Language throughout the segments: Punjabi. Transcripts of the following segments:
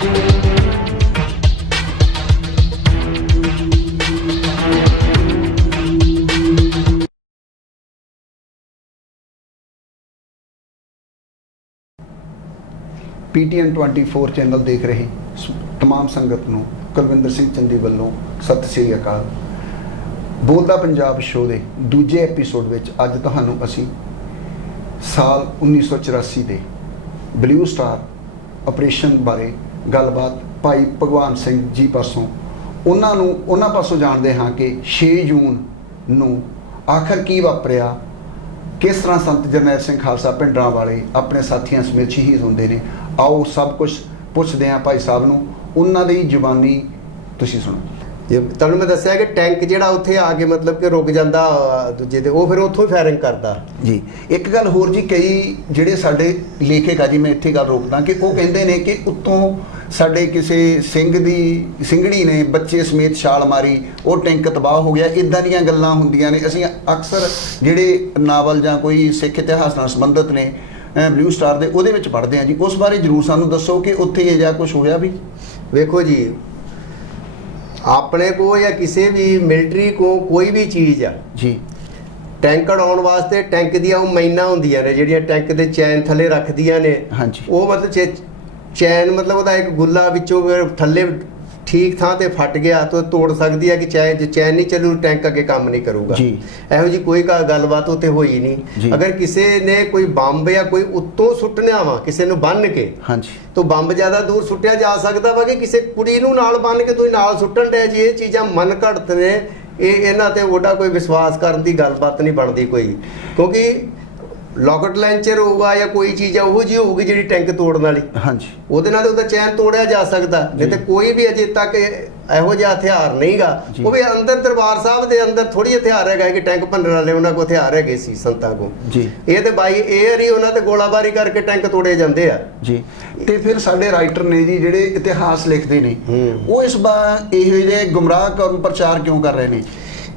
PTN 24 ਚੈਨਲ ਦੇਖ ਰਹੇ तमाम ਸੰਗਤ ਨੂੰ ਕੁਲਵਿੰਦਰ ਸਿੰਘ ਚੰਦੀ ਵੱਲੋਂ ਸਤਿ ਸ੍ਰੀ ਅਕਾਲ। ਬੋਲਦਾ ਪੰਜਾਬ ਸ਼ੋਅ ਦੇ ਦੂਜੇ ਐਪੀਸੋਡ ਵਿੱਚ ਅੱਜ ਤੁਹਾਨੂੰ ਅਸੀਂ ਸਾਲ 1984 ਦੇ ਬਲੂ ਸਟਾਰ ਆਪਰੇਸ਼ਨ ਬਾਰੇ ਗੱਲਬਾਤ ਭਾਈ ਭਗਵਾਨ ਸਿੰਘ ਜੀ ਪਾਸੋਂ ਉਹਨਾਂ ਪਾਸੋਂ ਜਾਣਦੇ ਹਾਂ ਕਿ 6 ਜੂਨ ਨੂੰ ਆਖਰ ਕੀ ਵਾਪਰਿਆ, किस तरह संत जरनैल सिंह खालसा पिंडरां वाले अपने साथियों समेत शहीद होंदे ने। आओ सब कुछ पुछदे हां भाई साहब नूं, उन्हां दी जुबानी तुसीं सुणो। ਤੁਹਾਨੂੰ मैं दस्सिया कि टैंक ਜਿਹੜਾ ਉੱਥੇ ਆ ਕੇ मतलब कि रुक ਜਾਂਦਾ ਦੂਜੇ ਤੇ ਉਹ ਫਿਰ ਉੱਥੋਂ ਹੀ ਫਾਇਰਿੰਗ ਕਰਦਾ जी। एक गल होर जी, कई ਜਿਹੜੇ ਸਾਡੇ ਲੇਖਕ ਆ ਜੀ, मैं ਇੱਥੇ ਗੱਲ ਰੋਕਦਾ ਕਿ ਉਹ ਕਹਿੰਦੇ ਨੇ ਕਿ ਉੱਤੋਂ ਸਾਡੇ ਕਿਸੇ ਸਿੰਘ ਦੀ ਸਿੰਘਣੀ ਨੇ ਬੱਚੇ ਸਮੇਤ ਛਾਲ ਮਾਰੀ, ਉਹ ਟੈਂਕ ਤਬਾਹ ਹੋ ਗਿਆ। ਇਦਾਂ ਦੀਆਂ ਗੱਲਾਂ ਹੁੰਦੀਆਂ ਨੇ। ਅਸੀਂ ਅਕਸਰ ਜਿਹੜੇ ਨਾਵਲ ਜਾਂ ਕੋਈ ਸਿੱਖ ਇਤਿਹਾਸ ਨਾਲ ਸੰਬੰਧਿਤ ਨੇ ਬਲੂ ਸਟਾਰ ਦੇ, ਉਹਦੇ ਵਿੱਚ ਪੜ੍ਹਦੇ ਹਾਂ ਜੀ। ਉਸ ਬਾਰੇ ਜ਼ਰੂਰ ਸਾਨੂੰ ਦੱਸੋ ਕਿ ਉੱਥੇ ਇਹ ਜਿਹਾ ਕੁਝ ਹੋਇਆ ਵੀ। ਵੇਖੋ ਜੀ, ਆਪਣੇ को या किसी भी मिलिट्री को कोई भी चीज़ आ जी, टैंक कढ़ाउण वास्ते टैंक दियां ਉਹ ਮਾਈਨਾਂ ਹੁੰਦੀਆਂ ਨੇ ਜਿਹੜੀਆਂ ਟੈਂਕ ਦੇ ਚੈਨ ਥੱਲੇ ਰੱਖਦੀਆਂ ਨੇ। ਹਾਂਜੀ। ਉਹ ਮਤਲਬ ਚੈਨ ਮਤਲਬ ਉਹਦਾ ਇੱਕ ਗੁੱਲਾ ਵਿੱਚੋਂ ਥੱਲੇ ਠੀਕ ਥਾਂ ਤੇ ਫਟ ਗਿਆ ਤਾਂ ਤੋੜ ਸਕਦੀ ਹੈ ਕਿ ਚੈਨ ਨਹੀਂ ਚੱਲੂ, ਟੈਂਕ ਅੱਗੇ ਕੰਮ ਨਹੀਂ ਕਰੂਗਾ ਜੀ। ਇਹੋ ਜੀ ਕੋਈ ਗੱਲਬਾਤ ਉੱਥੇ ਹੋਈ ਨਹੀਂ। ਅਗਰ ਕਿਸੇ ਨੇ ਕੋਈ ਬੰਬ ਜਾਂ ਕੋਈ ਉੱਤੋਂ ਸੁੱਟਣਾ ਵਾ ਕਿਸੇ ਨੂੰ ਬੰਨ ਕੇ, ਹਾਂਜੀ, ਤਾਂ ਬੰਬ ਜ਼ਿਆਦਾ ਦੂਰ ਸੁੱਟਿਆ ਜਾ ਸਕਦਾ ਵਾ ਕਿ ਕਿਸੇ ਕੁੜੀ ਨੂੰ ਨਾਲ ਬੰਨ ਕੇ ਤੁਸੀਂ ਨਾਲ ਸੁੱਟਣ ਡਿਆ ਜੀ। ਇਹ ਚੀਜ਼ਾਂ ਮਨ ਘੜਤ ਨੇ। ਇਹਨਾਂ ਤੇ ਉਹਦਾ ਕੋਈ ਵਿਸ਼ਵਾਸ ਕਰਨ ਦੀ ਗੱਲਬਾਤ ਨਹੀਂ ਬਣਦੀ ਕੋਈ, ਕਿਉਂਕਿ ਲੌਕਟ ਲੈਂਚਰ ਹੋਊਗਾ ਜਾਂ ਕੋਈ ਚੀਜ਼ ਆ ਉਹੋ ਜਿਹੀ ਹੋਊਗੀ ਜਿਹੜੀ ਟੈਂਕ ਤੋੜਨ ਵਾਲੀ। ਹਾਂਜੀ, ਉਹਦੇ ਨਾਲ ਉਹਦਾ ਚੈਨ ਤੋੜਿਆ ਜਾ ਸਕਦਾ। ਨਹੀਂ ਤੇ ਕੋਈ ਵੀ ਅਜੇ ਤੱਕ ਇਹੋ ਜਿਹਾ ਹਥਿਆਰ ਨਹੀਂਗਾ। ਉਹ ਵੀ ਅੰਦਰ ਦਰਬਾਰ ਸਾਹਿਬ ਦੇ ਅੰਦਰ ਥੋੜੀ ਹਥਿਆਰ ਹੈਗਾ ਕਿ ਟੈਂਕ ਭੰਨਣ ਵਾਲੇ ਉਹਨਾਂ ਕੋਲ ਹਥਿਆਰ ਹੈਗੇ ਸੀ ਸੰਤਾਂ ਕੋਲ ਜੀ। ਇਹ ਤੇ ਬਾਈ ਏਅਰ ਹੀ ਉਹਨਾਂ ਤੇ ਗੋਲਾਬਾਰੀ ਕਰਕੇ ਟੈਂਕ ਤੋੜੇ ਜਾਂਦੇ ਆ ਜੀ। ਤੇ ਫਿਰ ਸਾਡੇ ਰਾਈਟਰ ਨੇ ਜੀ ਜਿਹੜੇ ਇਤਿਹਾਸ ਲਿਖਦੇ ਨੇ, ਉਹ ਇਸ ਵਾਰ ਇਹੋ ਜਿਹੇ ਗੁੰਮਰਾਹ ਕਰਨ ਪ੍ਰਚਾਰ ਕਿਉਂ ਕਰ ਰਹੇ ਨੇ?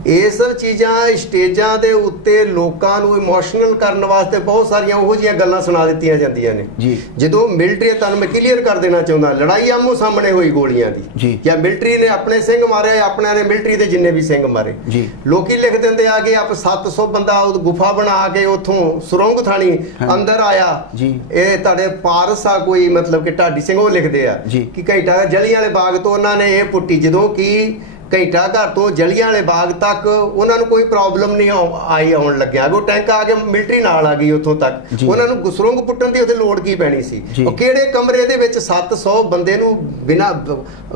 ਇਹ ਸਭ ਚੀਜ਼ਾਂ ਸਟੇਜਾਂ ਦੇ ਉੱਤੇ ਲੋਕਾਂ ਨੂੰ ਇਮੋਸ਼ਨਲ ਕਰਨ ਵਾਸਤੇ ਬਹੁਤ ਸਾਰੀਆਂ ਉਹੋ ਜਿਹੀਆਂ ਗੱਲਾਂ ਸੁਣਾ ਦਿੱਤੀਆਂ ਜਾਂਦੀਆਂ ਨੇ ਜੀ। ਜਦੋਂ ਮਿਲਟਰੀ, ਤੁਹਾਨੂੰ ਮੈਂ ਕਲੀਅਰ ਕਰ ਦੇਣਾ ਚਾਹੁੰਦਾ, ਲੜਾਈ ਆਮੋ ਸਾਹਮਣੇ ਹੋਈ ਗੋਲੀਆਂ ਦੀ, ਜਾਂ ਮਿਲਟਰੀ ਨੇ ਆਪਣੇ ਸਿੰਘ ਮਾਰੇ, ਆਪਣਿਆਂ ਨੇ ਮਿਲਟਰੀ ਦੇ ਜਿੰਨੇ ਵੀ ਸਿੰਘ ਮਾਰੇ ਜੀ। ਲੋਕੀ ਲਿਖ ਦਿੰਦੇ ਆ ਕਿ ਆਪ 700 ਬੰਦਾ ਉਹ ਗੁਫਾ ਬਣਾ ਕੇ ਉੱਥੋਂ ਸੁਰੰਗ ਥਾਣੀ ਅੰਦਰ ਆਇਆ ਜੀ। ਇਹ ਤੁਹਾਡੇ ਪਾਰਸ ਆ ਕੋਈ ਮਤਲਬ ਕਿ ਢਾਡੀ ਸਿੰਘ, ਉਹ ਲਿਖਦੇ ਆ ਕਿ ਘੰਟਾ ਜਲਿਆਂਵਾਲੇ ਬਾਗ ਤੋਂ ਉਹਨਾਂ ਨੇ ਇਹ ਪੁੱਟੀ। ਜਦੋਂ ਕਿ ਘੰਟਾ ਘਰ ਤੋਂ ਜਲਿਆਂਵਾਲੇ ਬਾਗ ਤੱਕ ਉਹਨਾਂ ਨੂੰ ਕੋਈ ਪ੍ਰੋਬਲਮ ਨਹੀਂ ਆਉਣ ਲੱਗਿਆ। ਉਹ ਟੈਂਕ ਆ ਕੇ ਮਿਲਟਰੀ ਨਾਲ ਆ ਗਈ ਉੱਥੋਂ ਤੱਕ। ਉਹਨਾਂ ਨੂੰ ਸੁਰੰਗ ਪੁੱਟਣ ਦੀ ਉੱਥੇ ਲੋੜ ਕੀ ਪੈਣੀ ਸੀ? ਉਹ ਕਿਹੜੇ ਕਮਰੇ ਦੇ ਵਿੱਚ 700 ਬੰਦੇ ਨੂੰ ਬਿਨਾਂ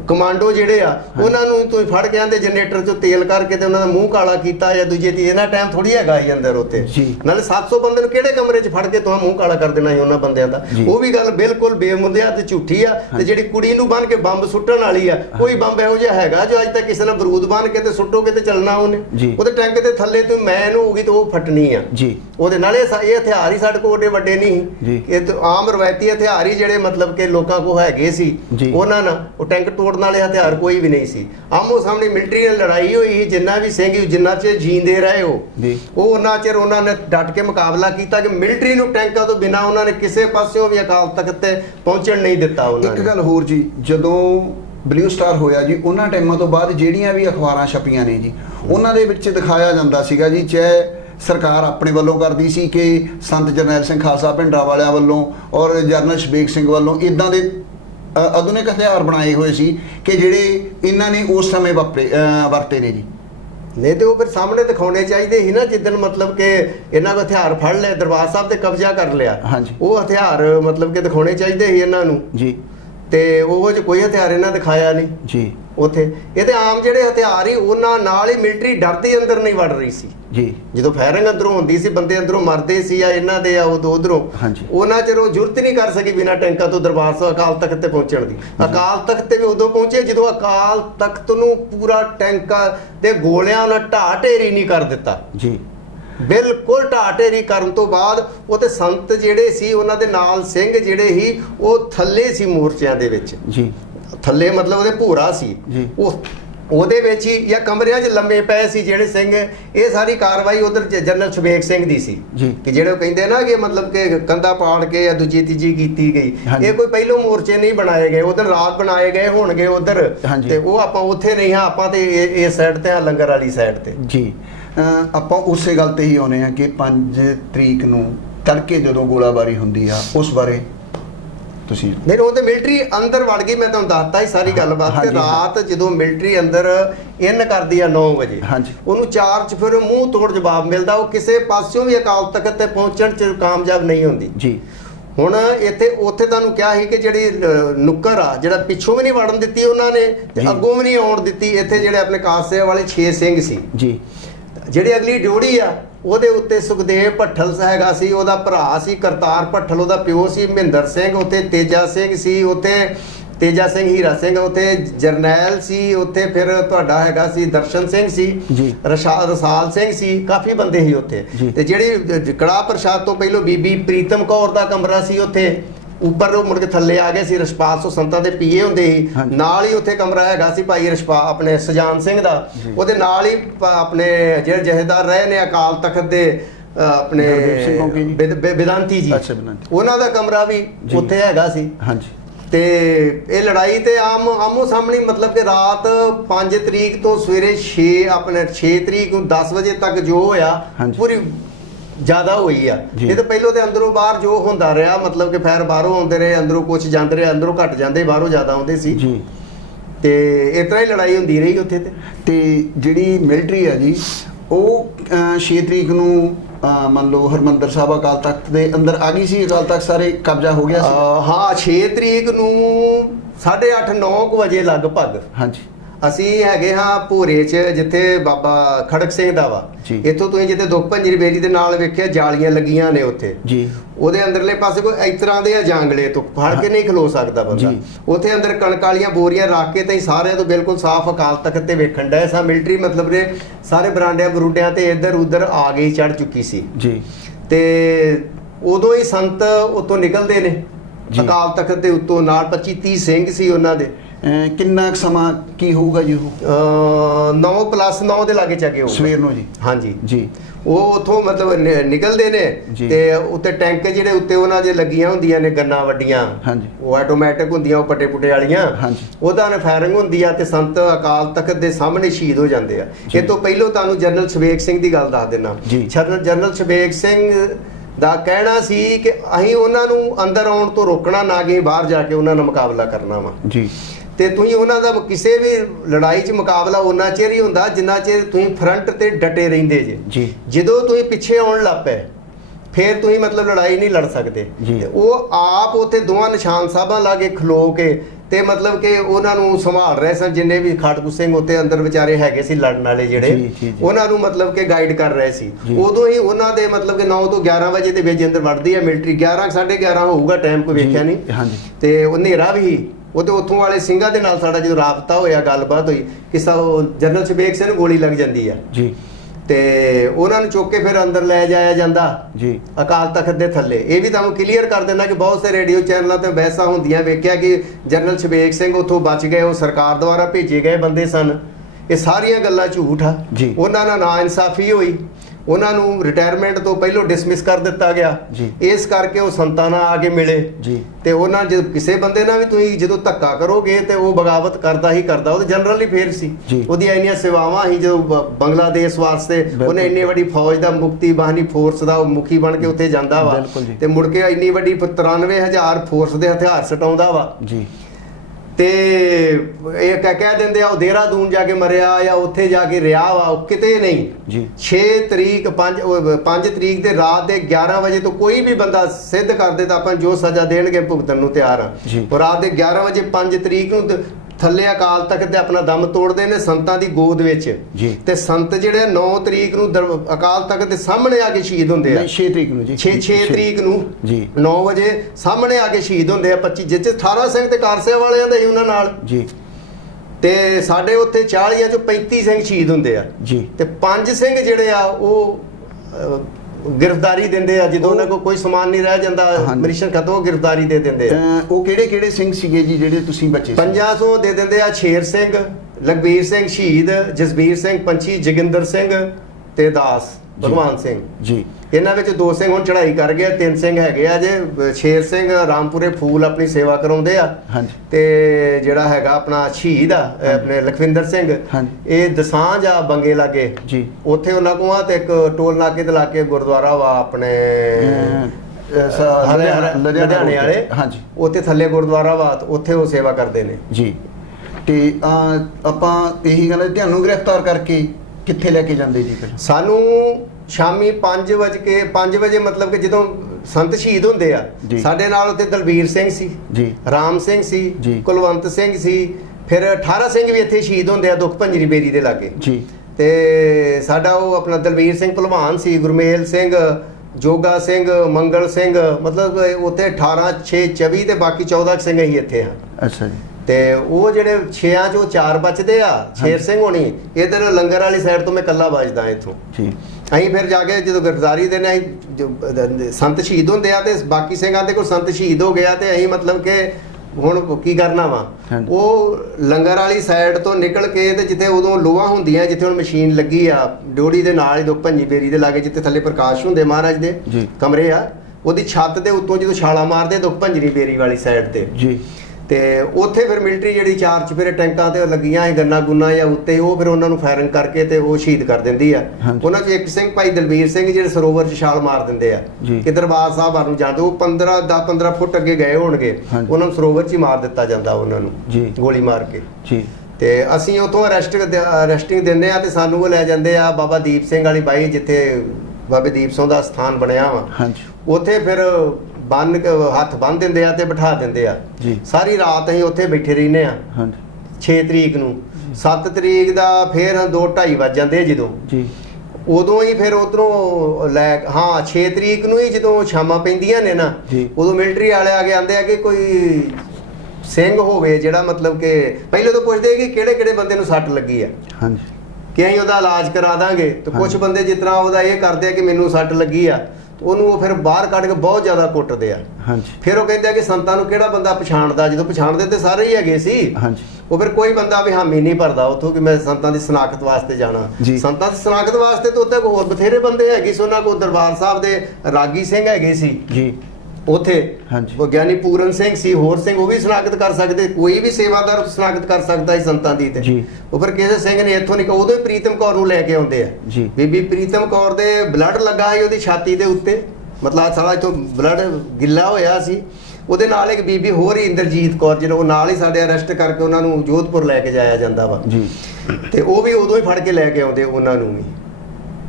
ਕਮਾਂਡੋ ਜਿਹੜੇ ਆ ਉਹਨਾਂ ਨੂੰ ਤੁਸੀਂ ਫੜ ਕੇ ਆਂਦੇ ਜਨਰੇਟਰ ਚੋਂ ਤੇਲ ਕਰਕੇ ਤੇ ਉਹਨਾਂ ਦਾ ਮੂੰਹ ਕਾਲਾ ਕੀਤਾ ਜਾਂ ਦੂਜੇ ਦੀ ਇਹਨਾਂ ਟਾਈਮ ਥੋੜੀ ਹੈਗਾ ਸੀ ਅੰਦਰ ਉੱਥੇ। ਨਾਲੇ 700 ਬੰਦੇ ਨੂੰ ਕਿਹੜੇ ਕਮਰੇ 'ਚ ਫੜ ਕੇ ਤੁਹਾਂ ਮੂੰਹ ਕਾਲਾ ਕਰ ਦੇਣਾ ਸੀ ਉਹਨਾਂ ਬੰਦਿਆਂ ਦਾ? ਉਹ ਵੀ ਗੱਲ ਬਿਲਕੁਲ ਬੇਮੁੰਦਿਆ ਤੇ ਝੂਠੀ ਆ। ਤੇ ਜਿਹੜੀ ਕੁੜੀ ਨੂੰ ਬੰਨ ਕੇ ਬੰਬ ਸੁੱਟਣ ਵਾਲੀ ਆ, ਕੋਈ ਬੰਬ ਇਹੋ ਜਿਹਾ ਹੈਗਾ ਜੋ ਅੱਜ ਤੱਕ ਕਿਸੇ ਨੇ ਬਰੂਦ ਬੰਨ ਕੇ ਤੇ ਸੁੱਟੋਗੇ ਤੇ ਚੱਲਣਾ ਉਹਨੇ? ਉਹਦੇ ਟੈਂਕ ਦੇ ਥੱਲੇ ਤੇ ਮੈਨ ਹੋਊਗੀ ਤੇ ਉਹ ਫਟਣੀ ਆ ਜੀ। ਉਹਦੇ ਨਾਲੇ ਇਹ ਹਥਿਆਰ ਹੀ ਸਾਡੇ ਕੋਲ ਓਡੇ ਵੱਡੇ ਨਹੀਂ, ਇਹ ਆਮ ਰਵਾਇਤੀ ਹਥਿਆਰ ਹੀ ਜਿਹੜੇ ਮਤਲਬ ਕਿ ਲੋਕਾਂ ਕੋਲ ਹੈਗੇ ਸੀ ਉਹਨਾਂ ਨਾਲ। ਉਹ ਟੈਂਕ ਤੋੜਨ ਵਾਲੇ ਹਥਿਆਰ ਕੋਈ ਵੀ ਨਹੀਂ ਸੀ। ਆਮੋ ਸਾਹਮਣੇ ਮਿਲਟਰੀ ਨਾਲ ਲੜਾਈ ਹੋਈ, ਜਿੰਨਾ ਵੀ ਸਿੰਘ ਜਿੰਨਾ ਚਿਰ ਜੀਂਦੇ ਰਹੇ ਉਹ ਉਹਨਾਂ ਚਿਰ ਉਹਨਾਂ ਨੇ ਡਟ ਕੇ ਮੁਕਾਬਲਾ ਕੀਤਾ ਕਿ ਮਿਲਟਰੀ ਨੂੰ ਟੈਂਕਾਂ ਤੋਂ ਬਿਨਾਂ ਉਹਨਾਂ ਨੇ ਕਿਸੇ ਪਾਸਿਓਂ ਵੀ ਅਕਾਲ ਤਖਤ ਤੇ ਪਹੁੰਚਣ ਨਹੀਂ ਦਿੱਤਾ ਉਹਨਾਂ ਨੇ। ਇੱਕ ਗੱਲ ਹੋਰ ਜੀ, ਜਦੋਂ ਬਲੂ ਸਟਾਰ ਹੋਇਆ ਜੀ, ਉਹਨਾਂ ਟਾਈਮਾਂ ਤੋਂ ਬਾਅਦ ਜਿਹੜੀਆਂ ਵੀ ਅਖਬਾਰਾਂ ਛਪੀਆਂ ਨੇ ਜੀ, ਉਹਨਾਂ ਦੇ ਵਿੱਚ ਦਿਖਾਇਆ ਜਾਂਦਾ ਸੀਗਾ ਜੀ, ਚਾਹੇ ਸਰਕਾਰ ਆਪਣੇ ਵੱਲੋਂ ਕਰਦੀ ਸੀ ਕਿ ਸੰਤ ਜਰਨੈਲ ਸਿੰਘ ਖਾਲਸਾ ਭਿੰਡਰਾਂ ਵਾਲਿਆਂ ਵੱਲੋਂ ਔਰ ਜਰਨਲ ਸ਼ਬੀਕ ਸਿੰਘ ਵੱਲੋਂ ਇੱਦਾਂ ਦੇ ਆਧੁਨਿਕ ਹਥਿਆਰ ਬਣਾਏ ਹੋਏ ਸੀ ਕਿ ਜਿਹੜੇ ਇਹਨਾਂ ਨੇ ਉਸ ਸਮੇਂ ਵਰਤੇ ਨੇ ਜੀ। ਨਹੀਂ ਤੇ ਉਹ ਫਿਰ ਸਾਹਮਣੇ ਦਿਖਾਉਣੇ ਚਾਹੀਦੇ ਸੀ ਨਾ। ਜਿੱਦਣ ਮਤਲਬ ਕਿ ਇਹਨਾਂ ਕੋਲ ਹਥਿਆਰ ਫੜ ਲਏ, ਦਰਬਾਰ ਸਾਹਿਬ ਤੇ ਕਬਜ਼ਾ ਕਰ ਲਿਆ, ਉਹ ਹਥਿਆਰ ਮਤਲਬ ਕਿ ਦਿਖਾਉਣੇ ਚਾਹੀਦੇ ਸੀ ਇਹਨਾਂ ਨੂੰ ਜੀ। ਤੇ ਉਹ 'ਚ ਕੋਈ ਹਥਿਆਰ ਇਹਨਾਂ ਦਿਖਾਇਆ ਨਹੀਂ ਜੀ ਉੱਥੇ। ਇਹ ਤੇ ਆਮ ਜਿਹੜੇ ਹਥਿਆਰ ਹੀ ਉਹਨਾਂ ਨਾਲ ਹੀ ਮਿਲਟਰੀ ਡਰਦੀ ਅੰਦਰ ਨਹੀਂ ਵੜ ਰਹੀ ਸੀ ਜੀ। ਜਦੋਂ ਫਾਇਰਿੰਗ ਅੰਦਰੋਂ ਹੁੰਦੀ ਸੀ, ਬੰਦੇ ਅੰਦਰੋਂ ਮਰਦੇ ਸੀ ਜਾਂ ਇਹਨਾਂ ਦੇ ਆ ਉਧਰੋਂ, ਉਹਨਾਂ ਚਿਰ ਉਹ ਜ਼ਰੂਰਤ ਨਹੀਂ ਕਰ ਸਕੀ ਬਿਨਾਂ ਟੈਂਕਾਂ ਤੋਂ ਦਰਬਾਰ ਸਾਹਿਬ ਅਕਾਲ ਤਖਤ ਤੇ ਪਹੁੰਚਣ ਦੀ। ਅਕਾਲ ਤਖਤ ਤੇ ਵੀ ਉਦੋਂ ਪਹੁੰਚੇ ਜਦੋਂ ਅਕਾਲ ਤਖਤ ਨੂੰ ਪੂਰਾ ਟੈਂਕਾਂ ਦੇ ਗੋਲਿਆਂ ਨਾਲ ਢਾਹ ਢੇਰੀ ਨਹੀਂ ਕਰ ਦਿੱਤਾ ਜੀ। ਬਿਲਕੁਲ ਢਾਹ ਢੇਰੀ ਕਰਨ ਤੋਂ ਬਾਅਦ ਉਹ ਤੇ ਸੰਤ ਜਿਹੜੇ ਸੀ ਉਹਨਾਂ ਦੇ ਨਾਲ ਸਿੰਘ ਜਿਹੜੇ ਸੀ ਉਹ ਥੱਲੇ ਸੀ ਮੋਰਚਿਆਂ ਦੇ ਵਿੱਚ ਜੀ। ਥੱਲੇ ਮਤਲਬ ਉਹਦੇ ਭੂਰਾ ਸੀ। ਉਹ ਉਹਦੇ ਵਿੱਚ ਹੀ ਜਾਂ ਕਮਰਿਆਂ 'ਚ ਲੰਮੇ ਪਏ ਸੀ ਜਿਹੜੇ ਸਿੰਘ। ਇਹ ਸਾਰੀ ਕਾਰਵਾਈ ਉਧਰ ਜਨਰਲ ਸ਼ਬੇਗ ਸਿੰਘ ਦੀ ਸੀ ਕਿ ਜਿਹੜੇ ਉਹ ਕਹਿੰਦੇ ਨਾ ਕਿ ਮਤਲਬ ਕਿ ਕੰਧਾ ਪਾੜ ਕੇ ਜਾਂ ਦੂਜੀ ਤੀਜੀ ਕੀਤੀ ਗਈ। ਇਹ ਕੋਈ ਪਹਿਲੋਂ ਮੋਰਚੇ ਨਹੀਂ ਬਣਾਏ ਗਏ, ਉਧਰ ਰਾਤ ਬਣਾਏ ਗਏ ਹੋਣਗੇ ਉਧਰ, ਤੇ ਉਹ ਆਪਾਂ ਉੱਥੇ ਨਹੀਂ ਹਾਂ, ਆਪਾਂ ਤੇ ਇਸ ਸਾਈਡ ਤੇ ਆ, ਲੰਗਰ ਵਾਲੀ ਸਾਈਡ ਤੇ ਜੀ। ਆਪਾਂ ਉਸੇ ਗੱਲ ਤੇ ਹੀ ਆਉਨੇ ਆ ਕਿ 5 ਤਰੀਕ ਨੂੰ ਤੜਕੇ ਜਦੋਂ ਗੋਲਾਬਾਰੀ ਹੁੰਦੀ ਆ ਉਸ ਬਾਰੇ ਤੁਸੀਂ। ਨਹੀਂ, ਉਹ ਤੇ ਮਿਲਟਰੀ ਅੰਦਰ ਵੜ ਗਈ, ਮੈਂ ਤੁਹਾਨੂੰ ਦੱਸਤਾ ਹੀ ਸਾਰੀ ਗੱਲਬਾਤ ਕਿ ਰਾਤ ਜਦੋਂ ਮਿਲਟਰੀ ਅੰਦਰ ਇਨ ਕਰਦੀ ਆ 9 ਵਜੇ, ਉਹਨੂੰ 4 'ਚ ਫਿਰ ਮੂੰਹ ਤੋੜ ਜਵਾਬ ਮਿਲਦਾ। ਉਹ ਕਿਸੇ ਪਾਸਿਓਂ ਵੀ ਅਕਾਲ ਤਖਤ ਤੇ ਪਹੁੰਚਣ 'ਚ ਕਾਮਯਾਬ ਨਹੀਂ ਹੁੰਦੀ ਜੀ। ਹੁਣ ਉੱਥੇ ਤੁਹਾਨੂੰ ਕਿਹਾ ਸੀ ਕਿ ਜਿਹੜੀ ਨੁੱਕਰ ਆ, ਜਿਹੜਾ ਪਿੱਛੋਂ ਵੀ ਨਹੀਂ ਵੜਨ ਦਿੱਤੀ ਉਹਨਾਂ ਨੇ ਤੇ ਅੱਗੋਂ ਵੀ ਨਹੀਂ ਆਉਣ ਦਿੱਤੀ। ਇੱਥੇ ਜਿਹੜੇ ਆਪਣੇ ਕਾਸੇ ਵਾਲੇ 6 ਸਿੰਘ ਸੀ ਜੀ, ਜਿਹੜੀ ਅਗਲੀ ਡਿਊੜੀ ਆ ਉਹਦੇ ਉੱਤੇ ਸੁਖਦੇਵ ਭੱਠਲ ਹੈਗਾ ਸੀ, ਉਹਦਾ ਭਰਾ ਸੀ ਕਰਤਾਰ ਭੱਠਲ, ਉਹਦਾ ਪਿਓ ਸੀ ਮਹਿੰਦਰ ਸਿੰਘ, ਉੱਥੇ ਤੇਜਾ ਸਿੰਘ ਸੀ, ਉੱਥੇ ਤੇਜਾ ਸਿੰਘ ਹੀਰਾ ਸਿੰਘ, ਉੱਥੇ ਜਰਨੈਲ ਸੀ, ਉੱਥੇ ਫਿਰ ਤੁਹਾਡਾ ਹੈਗਾ ਸੀ ਦਰਸ਼ਨ ਸਿੰਘ ਸੀ, ਰਸਾਲ ਸਿੰਘ ਸੀ, ਕਾਫੀ ਬੰਦੇ ਸੀ ਉੱਥੇ। ਤੇ ਜਿਹੜੀ ਕੜਾਹ ਪ੍ਰਸ਼ਾਦ ਤੋਂ ਪਹਿਲਾਂ ਬੀਬੀ ਪ੍ਰੀਤਮ ਕੌਰ ਦਾ ਕਮਰਾ ਸੀ ਉੱਥੇ ਉੱਪਰ, ਉਹ ਮੁੜ ਕੇ ਥੱਲੇ ਆ ਗਏ ਸੀ। ਰਛਪਾਲ ਸੋ ਸੰਤਾਂ ਦੇ ਪੀਏ ਹੁੰਦੇ ਸੀ, ਨਾਲ ਹੀ ਉੱਥੇ ਕਮਰਾ ਹੈਗਾ ਸੀ ਭਾਈ ਰਛਪਾਲ ਆਪਣੇ ਸਜਾਨ ਸਿੰਘ ਦਾ, ਉਹਦੇ ਨਾਲ ਹੀ ਆਪਣੇ ਜਿਹੜੇ ਜਥੇਦਾਰ ਰਹੇ ਨੇ ਅਕਾਲ ਤਖਤ ਦੇ ਆਪਣੇ ਵਿਦਾਂਤੀ ਜੀ, ਉਹਨਾਂ ਦਾ ਕਮਰਾ ਵੀ ਉੱਥੇ ਹੈਗਾ ਸੀ। ਤੇ ਇਹ ਲੜਾਈ ਤੇ ਆਮੋ ਸਾਹਮਣੇ ਮਤਲਬ ਕਿ ਰਾਤ 5 ਤਰੀਕ ਤੋਂ ਸਵੇਰੇ 6 ਤਰੀਕ ਨੂੰ 10 ਵਜੇ ਤੱਕ ਜੋ ਹੋਇਆ ਪੂਰੀ ਜ਼ਿਆਦਾ ਹੋਈ ਆ। ਇਹ ਤਾਂ ਪਹਿਲੋਂ ਤੇ ਅੰਦਰੋਂ ਬਾਹਰ ਜੋ ਹੁੰਦਾ ਰਿਹਾ, ਮਤਲਬ ਕਿ ਫੈਰ ਬਾਹਰੋਂ ਆਉਂਦੇ ਰਹੇ, ਅੰਦਰੋਂ ਕੁਝ ਜਾਂਦੇ ਰਹੇ, ਅੰਦਰੋਂ ਘਟ ਜਾਂਦੇ, ਬਾਹਰੋਂ ਜ਼ਿਆਦਾ ਆਉਂਦੇ ਸੀ ਜੀ। ਤੇ ਇਸ ਤਰ੍ਹਾਂ ਹੀ ਲੜਾਈ ਹੁੰਦੀ ਰਹੀ ਉੱਥੇ। ਤੇ ਜਿਹੜੀ ਮਿਲਟਰੀ ਆ ਜੀ ਉਹ 6 ਤਰੀਕ ਨੂੰ ਮੰਨ ਲਓ ਹਰਮੰਦਰ ਸਾਹਿਬ ਅਕਾਲ ਤਖਤ ਦੇ ਅੰਦਰ ਆ ਗਈ ਸੀ, ਅਕਾਲ ਤਖਤ ਸਾਰੇ ਕਬਜ਼ਾ ਹੋ ਗਿਆ ਸੀ। ਹਾਂ, 6 ਤਰੀਕ ਨੂੰ 8:30 9 ਵਜੇ ਲਗਭਗ ਅਸੀਂ ਹੈਗੇ ਹਾਂ ਭੂਰੇ 'ਚ, ਜਿੱਥੇ ਬਾਬਾ ਖੜਕ ਸਿੰਘ ਦਾ ਵਾ। ਇੱਥੋਂ ਤੁਸੀਂ ਜਿੱਥੇ ਦੁੱਖ ਭੰਜਰੀ ਬੇਰੀ ਦੇ ਨਾਲ ਵੇਖਿਆ ਜਾਲੀਆਂ ਲੱਗੀਆਂ ਨੇ ਉੱਥੇ, ਉਹਦੇ ਅੰਦਰਲੇ ਪਾਸੇ ਕੋਈ ਇਸ ਤਰ੍ਹਾਂ ਦੇ ਆ ਜਾਂਗਲੇ ਤੋਂ ਫੜ ਕੇ ਨਹੀਂ ਖਲੋ ਸਕਦਾ ਬੰਦਾ। ਉੱਥੇ ਅੰਦਰ ਕਣਕ ਵਾਲੀਆਂ ਬੋਰੀਆਂ ਰੱਖ ਕੇ ਤੇ ਸਾਰਿਆਂ ਤੋਂ ਬਿਲਕੁਲ ਸਾਫ਼ ਅਕਾਲ ਤਖਤ ਤੇ ਵੇਖਣ ਡਿਆ ਸਾਂ। ਮਿਲਟਰੀ ਮਤਲਬ ਨੇ ਸਾਰੇ ਬਰਾਂਡਿਆਂ ਬਰੂਡਿਆਂ ਤੇ ਇੱਧਰ ਉੱਧਰ ਆ ਗਈ, ਚੜ ਚੁੱਕੀ ਸੀ ਤੇ ਉਦੋਂ ਹੀ ਸੰਤ ਉੱਤੋਂ ਨਿਕਲਦੇ ਨੇ ਅਕਾਲ ਤਖਤ ਦੇ ਉੱਤੋਂ, ਨਾਲ 25-30 ਸਿੰਘ ਸੀ ਉਹਨਾਂ ਦੇ। ਕਿੰਨਾ ਸਮਾਂ ਕੀ ਹੋਊਗਾ ਜੀ? ਉਹ 9+9 ਦੇ ਲਾਗੇ ਚਾਗੇ ਹੋਊਗਾ ਸਵੇਰ ਨੂੰ ਜੀ। ਹਾਂਜੀ ਜੀ। ਉਹ ਉਥੋਂ ਮਤਲਬ ਨਿਕਲਦੇ ਨੇ ਤੇ ਉੱਤੇ ਟੈਂਕ ਜਿਹੜੇ ਉੱਤੇ ਉਹਨਾਂ ਦੇ ਲੱਗੀਆਂ ਹੁੰਦੀਆਂ ਨੇ ਗੰਨਾਂ ਵੱਡੀਆਂ, ਉਹ ਆਟੋਮੈਟਿਕ ਹੁੰਦੀਆਂ, ਉਹ ਪੱਟੇ ਪੁੱਟੇ ਵਾਲੀਆਂ, ਉਹਦਾ ਨਾਲ ਫਾਇਰਿੰਗ ਹੁੰਦੀ ਆ ਤੇ ਸੰਤ ਅਕਾਲ ਤਖਤ ਦੇ ਸਾਹਮਣੇ ਸ਼ਹੀਦ ਹੋ ਜਾਂਦੇ ਆ। ਇਹ ਤੋਂ ਪਹਿਲਾਂ ਤੁਹਾਨੂੰ ਜਨਰਲ ਸ਼ਬੇਗ ਸਿੰਘ ਦੀ ਗੱਲ ਦੱਸ ਦਿੰਦਾ। ਜਨਰਲ ਸ਼ਬੇਗ ਸਿੰਘ ਦਾ ਕਹਿਣਾ ਸੀ ਕਿ ਅਸੀਂ ਉਹਨਾਂ ਨੂੰ ਅੰਦਰ ਆਉਣ ਤੋਂ ਰੋਕਣਾ, ਨਾ ਕਿ ਬਾਹਰ ਜਾ ਕੇ ਉਹਨਾਂ ਨਾਲ ਮੁਕਾਬਲਾ ਕਰਨਾ ਵਾ ਜੀ। ਤੇ ਤੁਸੀਂ ਉਹਨਾਂ ਦਾ ਕਿਸੇ ਵੀ ਲੜਾਈ 'ਚ ਮੁਕਾਬਲਾ ਉਹਨਾਂ ਚਿਰ ਹੀ ਹੁੰਦਾ ਜਿੰਨਾ ਚਿਰ ਤੁਸੀਂ ਫਰੰਟ ਤੇ ਡਟੇ ਰਹਿੰਦੇ ਜੇ। ਜਦੋਂ ਤੁਸੀਂ ਪਿੱਛੇ ਆਉਣ ਲੱਗ ਪਏ ਫਿਰ ਤੁਸੀਂ ਮਤਲਬ ਲੜਾਈ ਨਹੀਂ ਲੜ ਸਕਦੇ। ਉਹ ਆਪ ਉੱਥੇ ਦੋਵਾਂ ਨਿਸ਼ਾਨ ਸਾਹਿਬਾਂ ਲਾਗੇ ਖਲੋ ਕੇ ਤੇ ਮਤਲਬ ਕਿ ਉਹਨਾਂ ਨੂੰ ਸੰਭਾਲ ਰਹੇ ਸਨ, ਜਿੰਨੇ ਵੀ ਖਾਟਕੂ ਸਿੰਘ ਉੱਤੇ ਅੰਦਰ ਵਿਚਾਰੇ ਹੈਗੇ ਸੀ ਲੜਨ ਵਾਲੇ ਜਿਹੜੇ, ਉਹਨਾਂ ਨੂੰ ਮਤਲਬ ਕਿ ਗਾਈਡ ਕਰ ਰਹੇ ਸੀ। ਉਦੋਂ ਹੀ ਉਹਨਾਂ ਦੇ ਮਤਲਬ ਕਿ 9 ਤੋਂ 11 ਵਜੇ ਦੇ ਵਿੱਚ ਅੰਦਰ ਵੜਦੀ ਹੈ ਮਿਲਟਰੀ। 11 11:30 ਹੋਊਗਾ ਟਾਈਮ, ਕੋਈ ਵੇਖਿਆ ਨਹੀਂ। ਤੇ ਉਹ ਹਨੇਰਾ ਵੀ ਉਹਦੇ ਉੱਥੋਂ ਵਾਲੇ ਸਿੰਘਾਂ ਦੇ ਨਾਲ ਸਾਡਾ ਜਦੋਂ ਰਾਬਤਾ ਹੋਇਆ, ਗੱਲਬਾਤ ਹੋਈ ਕਿ ਜਨਰਲ ਸ਼ਬੇਗ ਸਿੰਘ ਨੂੰ ਗੋਲੀ ਲੱਗ ਜਾਂਦੀ ਆ ਜੀ। ਤੇ ਉਹਨਾਂ ਨੂੰ ਚੁੱਕ ਕੇ ਫਿਰ ਅੰਦਰ ਲੈ ਜਾਇਆ ਜਾਂਦਾ ਜੀ ਅਕਾਲ ਤਖਤ ਦੇ ਥੱਲੇ। ਇਹ ਵੀ ਤੁਹਾਨੂੰ ਕਲੀਅਰ ਕਰ ਦਿੰਦਾ ਕਿ ਬਹੁਤ ਸਾਰੇ ਰੇਡੀਓ ਚੈਨਲਾਂ ਤੇ ਬਹਿਸਾਂ ਹੁੰਦੀਆਂ, ਵੇਖਿਆ ਕਿ ਜਨਰਲ ਸ਼ਬੇਗ ਸਿੰਘ ਉੱਥੋਂ ਬਚ ਗਏ, ਉਹ ਸਰਕਾਰ ਦੁਆਰਾ ਭੇਜੇ ਗਏ ਬੰਦੇ ਸਨ। ਇਹ ਸਾਰੀਆਂ ਗੱਲਾਂ ਝੂਠ ਆ। ਉਹਨਾਂ ਨਾਲ ਨਾ ਇਨਸਾਫੀ ਹੋਈ, ਉਹਨਾਂ ਨੂੰ ਰਿਟਾਇਰਮੈਂਟ ਤੋਂ ਪਹਿਲਾਂ ਡਿਸਮਿਸ ਕਰ ਦਿੱਤਾ ਗਿਆ। ਇਸ ਕਰਕੇ ਉਹ ਸੰਤਾਂ ਨਾਲ ਆ ਕੇ ਮਿਲੇ ਤੇ ਉਹਨਾਂ ਜਦ ਕਿਸੇ ਬੰਦੇ ਨਾਲ ਵੀ ਤੁਸੀਂ ਜਦੋਂ ਧੱਕਾ ਕਰੋਗੇ ਤੇ ਉਹ ਬਗਾਵਤ ਕਰਦਾ ਹੀ ਕਰਦਾ। ਉਹ ਜਨਰਲ ਹੀ ਫੇਰ ਸੀ, ਉਹਦੀਆਂ ਇੰਨੀਆਂ ਸੇਵਾਵਾਂ ਸੀ। ਜਦੋਂ ਬੰਗਲਾਦੇਸ਼ ਵਾਸਤੇ ਉਹਨੇ ਇੰਨੀ ਵੱਡੀ ਫੌਜ ਦਾ ਮੁਕਤੀ ਬਾਹਿਨੀ ਫੋਰਸ ਦਾ ਮੁਖੀ ਬਣ ਕੇ ਉੱਥੇ ਜਾਂਦਾ ਵਾ ਤੇ ਮੁੜ ਕੇ ਇੰਨੀ ਵੱਡੀ 93,000 ਫੋਰਸ ਦੇ ਹਥਿਆਰ ਸਟਾਉਂਦਾ ਵਾ ਤੇ ਇਹ ਕਹਿ ਦਿੰਦੇ ਆ ਉਹ ਦੇਹਰਾਦੂਨ ਜਾ ਕੇ ਮਰਿਆ ਜਾਂ ਉੱਥੇ ਜਾ ਕੇ ਰਿਹਾ ਵਾ। ਉਹ ਕਿਤੇ ਨਹੀਂ। 6 ਤਰੀਕ 5 ਤਰੀਕ ਦੇ ਰਾਤ ਦੇ 11 ਵਜੇ ਤੋਂ ਕੋਈ ਵੀ ਬੰਦਾ ਸਿੱਧ ਕਰਦੇ ਤਾਂ ਆਪਾਂ ਜੋ ਸਜ਼ਾ ਦੇਣਗੇ ਭੁਗਤਣ ਨੂੰ ਤਿਆਰ ਆ। ਉਹ ਰਾਤ ਦੇ 11 ਵਜੇ 5 ਤਰੀਕ ਨੂੰ ਥੱਲੇ ਅਕਾਲ ਤਖਤ ਤੇ ਆਪਣਾ ਦਮ ਤੋੜਦੇ ਨੇ ਸੰਤਾਂ ਦੀ ਗੋਦ ਵਿੱਚ। ਤੇ ਸੰਤ ਜਿਹੜੇ 9 ਤਰੀਕ ਨੂੰ ਅਕਾਲ ਤਖਤ ਦੇ ਸਾਹਮਣੇ ਆ ਕੇ ਸ਼ਹੀਦ ਹੁੰਦੇ ਆ। 6 ਤਰੀਕ ਨੂੰ ਜੀ 6 ਤਰੀਕ ਨੂੰ 9 ਵਜੇ ਸਾਹਮਣੇ ਆ ਕੇ ਸ਼ਹੀਦ ਹੁੰਦੇ ਆ। 25 ਜਿੱਥੇ 18 ਸਿੰਘ ਤੇ ਕਾਰਸੇ ਵਾਲਿਆਂ ਦੇ ਉਹਨਾਂ ਨਾਲ ਜੀ। ਤੇ ਸਾਡੇ ਉੱਥੇ 40 ਚੋਂ 35 ਸਿੰਘ ਸ਼ਹੀਦ ਹੁੰਦੇ ਆ ਜੀ। ਤੇ 5 ਸਿੰਘ ਜਿਹੜੇ ਆ ਉਹ ਗ੍ਰਿਫਤਾਰੀ ਦਿੰਦੇ ਆ ਜਦੋਂ ਉਹਨਾਂ ਕੋਲ ਕੋਈ ਸਮਾਨ ਨਹੀਂ ਰਹਿ ਜਾਂਦਾ, ਮਿਸ਼ਨ ਖਤਮ ਹੋ ਗ੍ਰਿਫਤਾਰੀ ਦੇ ਦਿੰਦੇ ਆ। ਉਹ ਕਿਹੜੇ ਸਿੰਘ ਸੀਗੇ ਜੀ ਜਿਹੜੇ ਤੁਸੀਂ ਬੱਚੇ? 500 ਦੇ ਦਿੰਦੇ ਆ। ਸ਼ੇਰ ਸਿੰਘ, ਲਖਬੀਰ ਸਿੰਘ ਸ਼ਹੀਦ, ਜਸਬੀਰ ਸਿੰਘ ਪੰਛੀ, ਜੋਗਿੰਦਰ ਸਿੰਘ ਤੇ ਦਾਸ ਭਗਵਾਨ ਸਿੰਘ ਜੀ। ਇਹਨਾਂ ਵਿੱਚ 2 ਸਿੰਘ ਹੁਣ ਚੜ੍ਹਾਈ ਕਰ ਗਏ, 3 ਸਿੰਘ ਹੈਗੇ ਆ ਜੇ। ਸ਼ੇਰ ਸਿੰਘ ਰਾਮਪੁਰੇ ਫੂਲ ਆਪਣੀ ਸੇਵਾ ਕਰਾਉਂਦੇ ਆ। ਹਾਂਜੀ। ਤੇ ਜਿਹੜਾ ਹੈਗਾ ਆਪਣਾ ਸ਼ਹੀਦ ਆ ਆਪਣੇ ਲਖਵਿੰਦਰ ਸਿੰਘ, ਇਹ ਦਸਾਂਝ ਆ ਬੰਗੇ ਲਾਗੇ ਜੀ, ਉੱਥੇ ਉਹਨਾਂ ਕੋਲ ਆ। ਤੇ ਇੱਕ ਟੋਲ ਨਾਕੇ ਦੇ ਲਾਗੇ ਗੁਰਦੁਆਰਾ ਵਾ ਆਪਣੇ ਲੁਧਿਆਣੇ ਵਾਲੇ, ਹਾਂਜੀ, ਉੱਥੇ ਥੱਲੇ ਗੁਰਦੁਆਰਾ ਵਾ, ਉੱਥੇ ਉਹ ਸੇਵਾ ਕਰਦੇ ਨੇ ਜੀ। ਤੇ ਆਪਾਂ ਇਹੀ ਗੱਲ, ਤੁਹਾਨੂੰ ਗ੍ਰਿਫਤਾਰ ਕਰਕੇ ਕਿੱਥੇ ਲੈ ਕੇ ਜਾਂਦੇ ਜੀ ਫਿਰ? ਸਾਨੂੰ ਸ਼ਾਮੀ 5 ਵਜੇ ਮਤਲਬ ਕਿ ਜਦੋਂ ਸੰਤ ਸ਼ਹੀਦ ਹੁੰਦੇ ਆ, ਸਾਡੇ ਨਾਲ ਉੱਥੇ ਦਲਬੀਰ ਸਿੰਘ ਸੀ ਜੀ, ਰਾਮ ਸਿੰਘ ਸੀ, ਕੁਲਵੰਤ ਸਿੰਘ ਸੀ, ਫਿਰ 18 ਸਿੰਘ ਵੀ ਇੱਥੇ ਸ਼ਹੀਦ ਹੁੰਦੇ ਆ ਦੁੱਖ ਭੰਜਰੀ ਬੇਰੀ ਦੇ ਲਾਗੇ ਜੀ। ਤੇ ਸਾਡਾ ਉਹ ਆਪਣਾ ਦਲਬੀਰ ਸਿੰਘ ਭਲਵਾਨ ਸੀ, ਗੁਰਮੇਲ ਸਿੰਘ, ਜੋਗਾ ਸਿੰਘ, ਮੰਗਲ ਸਿੰਘ, ਮਤਲਬ ਉੱਥੇ 18 6 24 ਤੇ ਬਾਕੀ 14 ਸਿੰਘ ਹੀ ਇੱਥੇ ਆ। ਅੱਛਾ ਜੀ। ਤੇ ਉਹ ਜਿਹੜੇ 6ਾਂ ਚੋਂ 4 ਬਚਦੇ ਆ, ਸ਼ੇਰ ਸਿੰਘ ਹੋਣੀ ਇਧਰ ਲੰਗਰ ਵਾਲੀ ਸਾਈਡ ਤੋਂ ਮੈਂ ਕੱਲਾ ਬਚਦਾ ਇੱਥੋਂ ਜੀ। ਅਸੀਂ ਫਿਰ ਜਾ ਕੇ ਜਦੋਂ ਗਰਦਾਰੀ ਦੇਣੇ, ਅਸੀਂ ਸੰਤ ਸ਼ਹੀਦ ਹੁੰਦੇ ਆ ਤੇ ਬਾਕੀ ਸਿੰਘਾਂ ਦੇ ਕੋਲ ਸੰਤ ਸ਼ਹੀਦ ਹੋ ਗਿਆ ਤੇ ਅਸੀਂ ਮਤਲਬ ਕਿ ਹੁਣ ਕੀ ਕਰਨਾ ਵਾ, ਉਹ ਲੰਗਰ ਵਾਲੀ ਸਾਈਡ ਤੋਂ ਨਿਕਲ ਕੇ ਤੇ ਜਿੱਥੇ ਉਦੋਂ ਲੋਹਾ ਹੁੰਦੀਆਂ, ਜਿੱਥੇ ਹੁਣ ਮਸ਼ੀਨ ਲੱਗੀ ਆ ਡਿਓੜੀ ਦੇ ਨਾਲ ਹੀ ਦੁੱਖ ਭੰਜੀ ਬੇਰੀ ਦੇ ਲਾਗੇ, ਜਿੱਥੇ ਥੱਲੇ ਪ੍ਰਕਾਸ਼ ਹੁੰਦੇ ਮਹਾਰਾਜ ਦੇ ਕਮਰੇ ਆ, ਉਹਦੀ ਛੱਤ ਦੇ ਉੱਤੋਂ ਜਦੋਂ ਛਾਲਾ ਮਾਰਦੇ ਦੁੱਖ ਭੰਜਰੀ ਬੇਰੀ ਵਾਲੀ ਸਾਈਡ ਤੇ ਜੀ, ਤੇ ਉੱਥੇ ਫਿਰ ਮਿਲਟਰੀ ਜਿਹੜੀ 4 ਚੁਫੇਰੇ ਟੈਂਕਾਂ ਤੇ ਲੱਗੀਆਂ ਸੀ ਗੰਨਾ ਗੁੰਨਾ ਜਾਂ ਉੱਤੇ, ਉਹ ਫਿਰ ਉਹਨਾਂ ਨੂੰ ਫਾਇਰਿੰਗ ਕਰਕੇ ਤੇ ਉਹ ਸ਼ਹੀਦ ਕਰ ਦਿੰਦੀ ਆ। ਉਹਨਾਂ 'ਚ ਇੱਕ ਸਿੰਘ ਭਾਈ ਦਲਬੀਰ ਸਿੰਘ ਜਿਹੜੇ ਸਰੋਵਰ 'ਚ ਛਾਲ ਮਾਰ ਦਿੰਦੇ ਆ ਕਿ ਦਰਬਾਰ ਸਾਹਿਬ ਵੱਲ ਨੂੰ ਜਾਂਦੇ, ਉਹ 15 ਫੁੱਟ ਅੱਗੇ ਗਏ ਹੋਣਗੇ, ਉਹਨਾਂ ਨੂੰ ਸਰੋਵਰ 'ਚ ਹੀ ਮਾਰ ਦਿੱਤਾ ਜਾਂਦਾ ਉਹਨਾਂ ਨੂੰ ਗੋਲੀ ਮਾਰ ਕੇ ਜੀ। ਤੇ ਅਸੀਂ ਉੱਥੋਂ ਅਰੈਸਟਿੰਗ ਦਿੰਦੇ ਆ ਤੇ ਸਾਨੂੰ ਉਹ ਲੈ ਜਾਂਦੇ ਆ ਬਾਬਾ ਦੀਪ ਸਿੰਘ ਵਾਲੀ ਬਾਈ, ਜਿੱਥੇ ਬਾਬੇ ਦੀਪ ਸਿੰਘ ਦਾ ਸਥਾਨ ਬਣਿਆ ਵਾ, ਉੱਥੇ ਫਿਰ ਹੱਥ ਬੰਨ ਦਿੰਦੇ ਆ ਤੇ ਬਿਠਾ ਦਿੰਦੇ ਆ। ਸਾਰੀ ਰਾਤ ਅਸੀਂ ਉੱਥੇ ਬੈਠੇ ਰਹਿੰਦੇ ਆ। 6 ਤਰੀਕ ਨੂੰ 7 ਤਰੀਕ ਦਾ ਫਿਰ 2:30 ਵੱਜ ਜਾਂਦੇ ਜਦੋਂ ਉਦੋਂ ਹੀ ਫਿਰ ਉਧਰੋਂ 6 ਤਰੀਕ ਨੂੰ ਹੀ ਜਦੋਂ ਸ਼ਾਮਾਂ ਪੈਂਦੀਆਂ ਨੇ ਨਾ, ਉਦੋਂ ਮਿਲਟਰੀ ਵਾਲੇ ਆ ਕੇ ਆਂਦੇ ਆ ਕਿ ਕੋਈ ਸਿੰਘ ਹੋਵੇ ਜਿਹੜਾ ਮਤਲਬ ਕਿ ਪਹਿਲੇ ਤੋਂ ਪੁੱਛਦੇ ਕਿ ਕਿਹੜੇ ਬੰਦੇ ਨੂੰ ਸੱਟ ਲੱਗੀ ਆ, ਕਿ ਅਸੀਂ ਉਹਦਾ ਇਲਾਜ ਕਰਾ ਦਾਂਗੇ। ਤੇ ਕੁਝ ਬੰਦੇ ਜਿਸ ਤਰ੍ਹਾਂ ਉਹਦਾ ਇਹ ਕਰਦੇ ਆ ਕਿ ਮੈਨੂੰ ਸੱਟ ਲੱਗੀ ਆ, ਉਹਨੂੰ ਉਹ ਫਿਰ ਬਾਹਰ ਕੱਢ ਕੇ ਬਹੁਤ ਜ਼ਿਆਦਾ ਕੁੱਟਦੇ ਆ। ਫਿਰ ਉਹ ਕਹਿੰਦੇ ਆ ਕਿ ਸੰਤਾਂ ਨੂੰ ਕਿਹੜਾ ਬੰਦਾ ਪਛਾਣਦਾ, ਜਦੋਂ ਪਛਾਣਦੇ ਤੇ ਸਾਰੇ ਹੀ ਹੈਗੇ ਸੀ। ਉਹ ਫਿਰ ਕੋਈ ਬੰਦਾ ਵੀ ਹਾਮੀ ਨਹੀਂ ਭਰਦਾ ਉੱਥੋਂ ਕਿ ਮੈਂ ਸੰਤਾਂ ਦੀ ਸਨਾਖਤ ਵਾਸਤੇ ਜਾਣਾ। ਸੰਤਾਂ ਦੀ ਸਨਾਖਤ ਵਾਸਤੇ ਤਾਂ ਉੱਥੇ ਹੋਰ ਬਥੇਰੇ ਬੰਦੇ ਹੈਗੇ ਸੀ। ਉਹਨਾਂ ਕੋਲ ਦਰਬਾਰ ਸਾਹਿਬ ਦੇ ਰਾਗੀ ਸਿੰਘ ਹੈਗੇ ਸੀ ਉੱਥੇ, ਗਿਆਨੀ ਪੂਰਨ ਸਿੰਘ ਸੀ, ਹੋਰ ਸਿੰਘ, ਉਹ ਵੀ ਸਨਾਖਤ ਕਰ ਸਕਦੇ, ਕੋਈ ਵੀ ਸੇਵਾਦਾਰ ਸਨਾਖਤ ਕਰ ਸਕਦਾ ਸੀ ਸੰਤਾਂ ਦੀ। ਤੇ ਉਹ ਫਿਰ ਕਿਸੇ ਸਿੰਘ ਨੇ ਇੱਥੋਂ ਨਹੀਂ, ਉਦੋਂ ਹੀ ਪ੍ਰੀਤਮ ਕੌਰ ਨੂੰ ਲੈ ਕੇ ਆਉਂਦੇ ਆ। ਬੀਬੀ ਪ੍ਰੀਤਮ ਕੌਰ ਦੇ ਬਲੱਡ ਲੱਗਾ ਸੀ ਉਹਦੀ ਛਾਤੀ ਦੇ ਉੱਤੇ, ਮਤਲਬ ਸਾਰਾ ਇੱਥੋਂ ਬਲੱਡ ਗਿੱਲਾ ਹੋਇਆ ਸੀ। ਉਹਦੇ ਨਾਲ ਇੱਕ ਬੀਬੀ ਹੋਰ ਹੀ ਇੰਦਰਜੀਤ ਕੌਰ, ਜਿਹਨੂੰ ਨਾਲ ਹੀ ਸਾਡੇ ਅਰੈਸਟ ਕਰਕੇ ਉਹਨਾਂ ਨੂੰ ਜੋਧਪੁਰ ਲੈ ਕੇ ਜਾਇਆ ਜਾਂਦਾ ਵਾ, ਤੇ ਉਹ ਵੀ ਉਦੋਂ ਹੀ ਫੜ ਕੇ ਲੈ ਕੇ ਆਉਂਦੇ ਉਹਨਾਂ ਨੂੰ ਵੀ।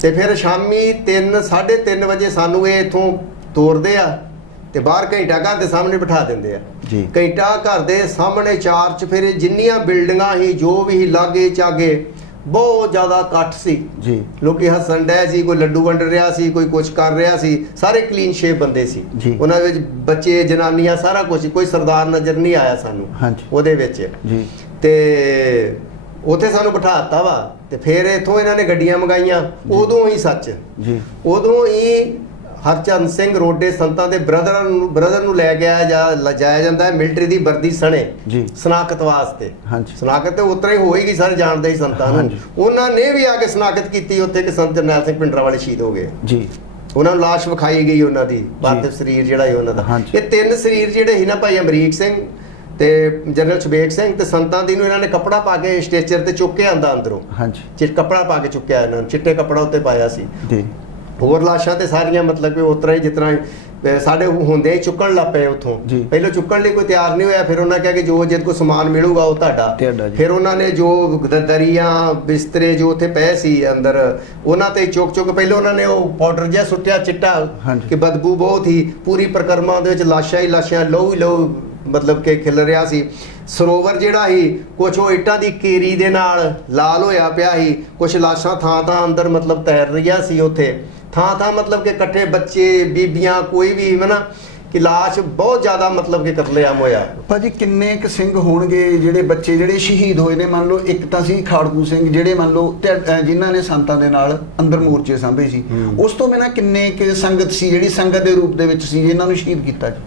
ਤੇ ਫਿਰ ਸ਼ਾਮੀ 3-3:30 ਵਜੇ ਸਾਨੂੰ ਇਹ ਇੱਥੋਂ ਤੋਰਦੇ ਆ ਤੇ ਬਾਹਰ ਘੰਟਾ ਘਰ ਦੇ ਸਾਹਮਣੇ ਬਿਠਾ ਦਿੰਦੇ ਆ। ਘੰਟਾ ਘਰ ਦੇ ਸਾਹਮਣੇ 4 ਚੁਫੇਰੇ ਜਿੰਨੀਆਂ ਬਿਲਡਿੰਗਾਂ ਸੀ, ਜੋ ਵੀ ਲਾਗੇ ਚਾਗੇ, ਬਹੁਤ ਜ਼ਿਆਦਾ ਇਕੱਠ ਸੀ। ਲੋਕੀ ਹੱਸਣ ਡਏ ਸੀ, ਕੋਈ ਲੱਡੂ ਵੰਡ ਰਿਹਾ ਸੀ, ਕੋਈ ਕੁਝ ਕਰ ਰਿਹਾ ਸੀ। ਸਾਰੇ ਕਲੀਨ ਸ਼ੇਪ ਬੰਦੇ ਸੀ, ਉਹਨਾਂ ਵਿੱਚ ਬੱਚੇ ਜਨਾਨੀਆਂ ਸਾਰਾ ਕੁਝ, ਕੋਈ ਸਰਦਾਰ ਨਜ਼ਰ ਨਹੀਂ ਆਇਆ ਸਾਨੂੰ ਉਹਦੇ ਵਿੱਚ। ਤੇ ਉੱਥੇ ਸਾਨੂੰ ਬਿਠਾਤਾ ਵਾ। ਤੇ ਫਿਰ ਇੱਥੋਂ ਇਹਨਾਂ ਨੇ ਗੱਡੀਆਂ ਮੰਗਾਈਆਂ। ਉਦੋਂ ਹੀ ਉਦੋਂ ਹੀ ਹਰਚਰਨ ਸਿੰਘ ਰੋਡੇ ਸੰਤਾਂ ਦੇ ਬ੍ਰਦਰ ਨੂੰ ਲੈ ਗਿਆ ਜਾਇਆ ਜਾਂਦਾ ਹੈ ਮਿਲਟਰੀ ਦੀ ਵਰਦੀ ਸਣੇ ਸਨਾਖਤ ਵਾਸਤੇ। ਸਨਾਖਤ ਤੇ ਉਤਰਾ ਹੀ ਹੋਏਗੀ, ਸਾਰੇ ਜਾਣਦੇ ਹੀ ਸੰਤਾਂ ਨੂੰ। ਉਹਨਾਂ ਨੇ ਵੀ ਆ ਕੇ ਸਨਾਖਤ ਕੀਤੀ ਉੱਥੇ ਕਿ ਸੰਤ ਜਰਨੈਲ ਸਿੰਘ ਭਿੰਡਰਾਂਵਾਲੇ ਸ਼ਹੀਦ ਹੋ ਗਏ। ਉਹਨਾਂ ਨੂੰ ਲਾਸ਼ ਵਿਖਾਈ ਗਈ, ਉਹਨਾਂ ਦੀ ਪਾਰਥਿਵ ਸਰੀਰ ਜਿਹੜਾ ਹੈ ਉਹਨਾਂ ਦਾ। ਇਹ 3 ਸਰੀਰ ਜਿਹੜੇ ਸੀ ਨਾ, ਭਾਈ ਅਮਰੀਕ ਸਿੰਘ ਤੇ ਜਨਰਲ ਸ਼ਬੇਕ ਸਿੰਘ ਤੇ ਸੰਤਾਂ ਦੀ ਨੂੰ ਇਹਨਾਂ ਨੇ ਕੱਪੜਾ ਪਾ ਕੇ ਸਟੇਚਰ ਤੇ ਚੁੱਕ ਕੇ ਆਂਦਾ ਅੰਦਰੋਂ। ਕੱਪੜਾ ਪਾ ਕੇ ਚੁੱਕਿਆ ਇਹਨਾਂ ਨੂੰ, ਚਿੱਟੇ ਕੱਪੜਾ ਉੱਤੇ ਪਾਇਆ ਸੀ। ਹੋਰ ਲਾਸ਼ਾਂ ਤੇ ਸਾਰੀਆਂ ਮਤਲਬ ਕਿ ਉਸ ਤਰ੍ਹਾਂ ਹੀ ਜਿਸ ਤਰ੍ਹਾਂ ਸਾਡੇ ਹੁੰਦੇ ਹੀ ਚੁੱਕਣ ਲੱਗ ਪਏ ਉੱਥੋਂ। ਪਹਿਲਾਂ ਚੁੱਕਣ ਲਈ ਕੋਈ ਤਿਆਰ ਨਹੀਂ ਹੋਇਆ। ਫਿਰ ਉਹਨਾਂ ਕਿਹਾ ਕਿ ਜੋ ਜਦ ਕੋਈ ਸਮਾਨ ਮਿਲੂਗਾ ਉਹ ਤੁਹਾਡਾ। ਫਿਰ ਉਹਨਾਂ ਨੇ ਜੋ ਦਰੀਆਂ ਬਿਸਤਰੇ ਜੋ ਉੱਥੇ ਪਏ ਸੀ ਅੰਦਰ, ਉਹਨਾਂ ਤੇ ਚੁੱਕ ਪਹਿਲਾਂ ਉਹਨਾਂ ਨੇ ਉਹ ਪਾਊਡਰ ਜਿਹਾ ਸੁੱਟਿਆ ਚਿੱਟਾ ਕਿ ਬਦਬੂ ਬਹੁਤ ਹੀ, ਪੂਰੀ ਪਰਿਕਰਮਾ ਦੇ ਵਿੱਚ ਲਾਸ਼ਾਂ ਹੀ ਲਾਸ਼ਾਂ, ਲਹੂ ਹੀ ਲਹੂ ਮਤਲਬ ਕਿ ਖਿਲ ਰਿਹਾ ਸੀ। ਸਰੋਵਰ ਜਿਹੜਾ ਸੀ ਕੁਛ ਉਹ ਇੱਟਾਂ ਦੀ ਕੇਰੀ ਦੇ ਨਾਲ ਲਾਲ ਹੋਇਆ ਪਿਆ ਸੀ। ਕੁਛ ਲਾਸ਼ਾਂ ਥਾਂ ਅੰਦਰ ਮਤਲਬ ਤੈਰ ਰਹੀਆਂ ਸੀ ਉੱਥੇ ਥਾਂ ਮਤਲਬ ਕਿ ਇਕੱਠੇ ਬੱਚੇ ਬੀਬੀਆਂ ਕੋਈ ਵੀ ਨਾ, ਕਿ ਲਾਸ਼ ਬਹੁਤ ਜ਼ਿਆਦਾ ਮਤਲਬ ਕਿ ਕਤਲੇਆਮ ਹੋਇਆ। ਭਾਜੀ ਕਿੰਨੇ ਕੁ ਸਿੰਘ ਹੋਣਗੇ ਜਿਹੜੇ ਬੱਚੇ ਜਿਹੜੇ ਸ਼ਹੀਦ ਹੋਏ ਨੇ? ਮੰਨ ਲਓ ਇੱਕ ਤਾਂ ਸੀ ਖਾੜਕੂ ਸਿੰਘ ਜਿਹੜੇ ਮੰਨ ਲਓ ਜਿਨ੍ਹਾਂ ਨੇ ਸੰਤਾਂ ਦੇ ਨਾਲ ਅੰਦਰ ਮੋਰਚੇ ਸਾਂਭੇ ਸੀ। ਉਸ ਤੋਂ ਬਿਨਾਂ ਕਿੰਨੇ ਕੁ ਸੰਗਤ ਸੀ ਜਿਹੜੀ ਸੰਗਤ ਦੇ ਰੂਪ ਦੇ ਵਿੱਚ ਸੀ ਇਹਨਾਂ ਨੂੰ ਸ਼ਹੀਦ ਕੀਤਾ ਜੀ?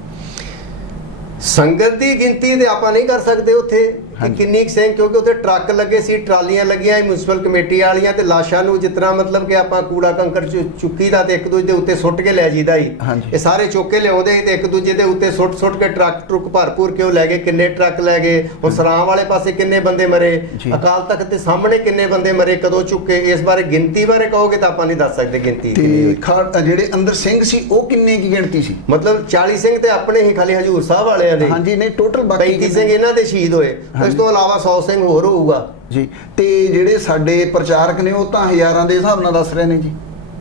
ਸੰਗਤ ਦੀ ਗਿਣਤੀ ਤੇ ਆਪਾਂ ਨਹੀਂ ਕਰ ਸਕਦੇ ਉੱਥੇ, ਕਿ ਕਿੰਨੀ ਸਿੰਘ, ਕਿਉਂਕਿ ਉੱਥੇ ਟਰੱਕ ਲੱਗੇ ਸੀ, ਟਰਾਲੀਆਂ ਲੱਗੀਆਂ ਮਿਊਨਿਸਪਲ ਕਮੇਟੀ ਵਾਲੀਆਂ, ਤੇ ਲਾਸ਼ਾਂ ਨੂੰ ਜਿਸ ਤਰ੍ਹਾਂ ਮਤਲਬ ਕਿ ਆਪਾਂ ਕੂੜਾ ਕੰਕਰ ਚੁੱਕੀ ਦਾ ਤੇ ਇੱਕ ਦੂਜੇ ਦੇ ਉੱਤੇ ਸੁੱਟ ਕੇ ਲੈ ਜੀਦਾ ਸੀ, ਇਹ ਸਾਰੇ ਚੁੱਕ ਕੇ ਲਿਆਉਂਦੇ ਤੇ ਇੱਕ ਦੂਜੇ ਦੇ ਉੱਤੇ ਸੁੱਟ ਕੇ ਟਰੱਕ ਭਰਪੂਰ ਕੇ ਉਹ ਲੈ ਗਏ। ਕਿੰਨੇ ਟਰੱਕ ਲੈ ਗਏ, ਹੁਣ ਸਰਾਂ ਵਾਲੇ ਪਾਸੇ ਕਿੰਨੇ ਬੰਦੇ ਮਰੇ, ਅਕਾਲ ਤਖਤ ਦੇ ਸਾਹਮਣੇ ਕਿੰਨੇ ਬੰਦੇ ਮਰੇ, ਕਦੋਂ ਚੁੱਕੇ, ਇਸ ਬਾਰੇ ਗਿਣਤੀ ਬਾਰੇ ਕਹੋਗੇ ਤਾਂ ਆਪਾਂ ਨਹੀਂ ਦੱਸ ਸਕਦੇ ਗਿਣਤੀ। ਤੇ ਜਿਹੜੇ ਅੰਦਰ ਸਿੰਘ ਸੀ ਉਹ ਕਿੰਨੇ ਕੀ ਗਿਣਤੀ ਸੀ? ਮਤਲਬ 40 ਸਿੰਘ ਤੇ ਆਪਣੇ ਹੀ ਖਾਲੀ ਹਜੂਰ ਸਾਹਿਬ ਵਾਲਿਆਂ ਦੇ, ਹਾਂਜੀ ਨਹੀਂ ਟੋਟਲ ਬਾਕੀ 35 ਸਿੰਘ ਇਹਨਾਂ ਦੇ ਸ਼ਹੀਦ ਹੋਏ, ਇਸ ਤੋਂ ਇਲਾਵਾ 100 ਸਿੰਘ ਹੋਰ ਹੋਊਗਾ ਜੀ। ਤੇ ਜਿਹੜੇ ਸਾਡੇ ਪ੍ਰਚਾਰਕ ਨੇ ਉਹ ਤਾਂ ਹਜ਼ਾਰਾਂ ਦੇ ਹਿਸਾਬ ਨਾਲ ਦੱਸ ਰਹੇ ਨੇ ਜੀ।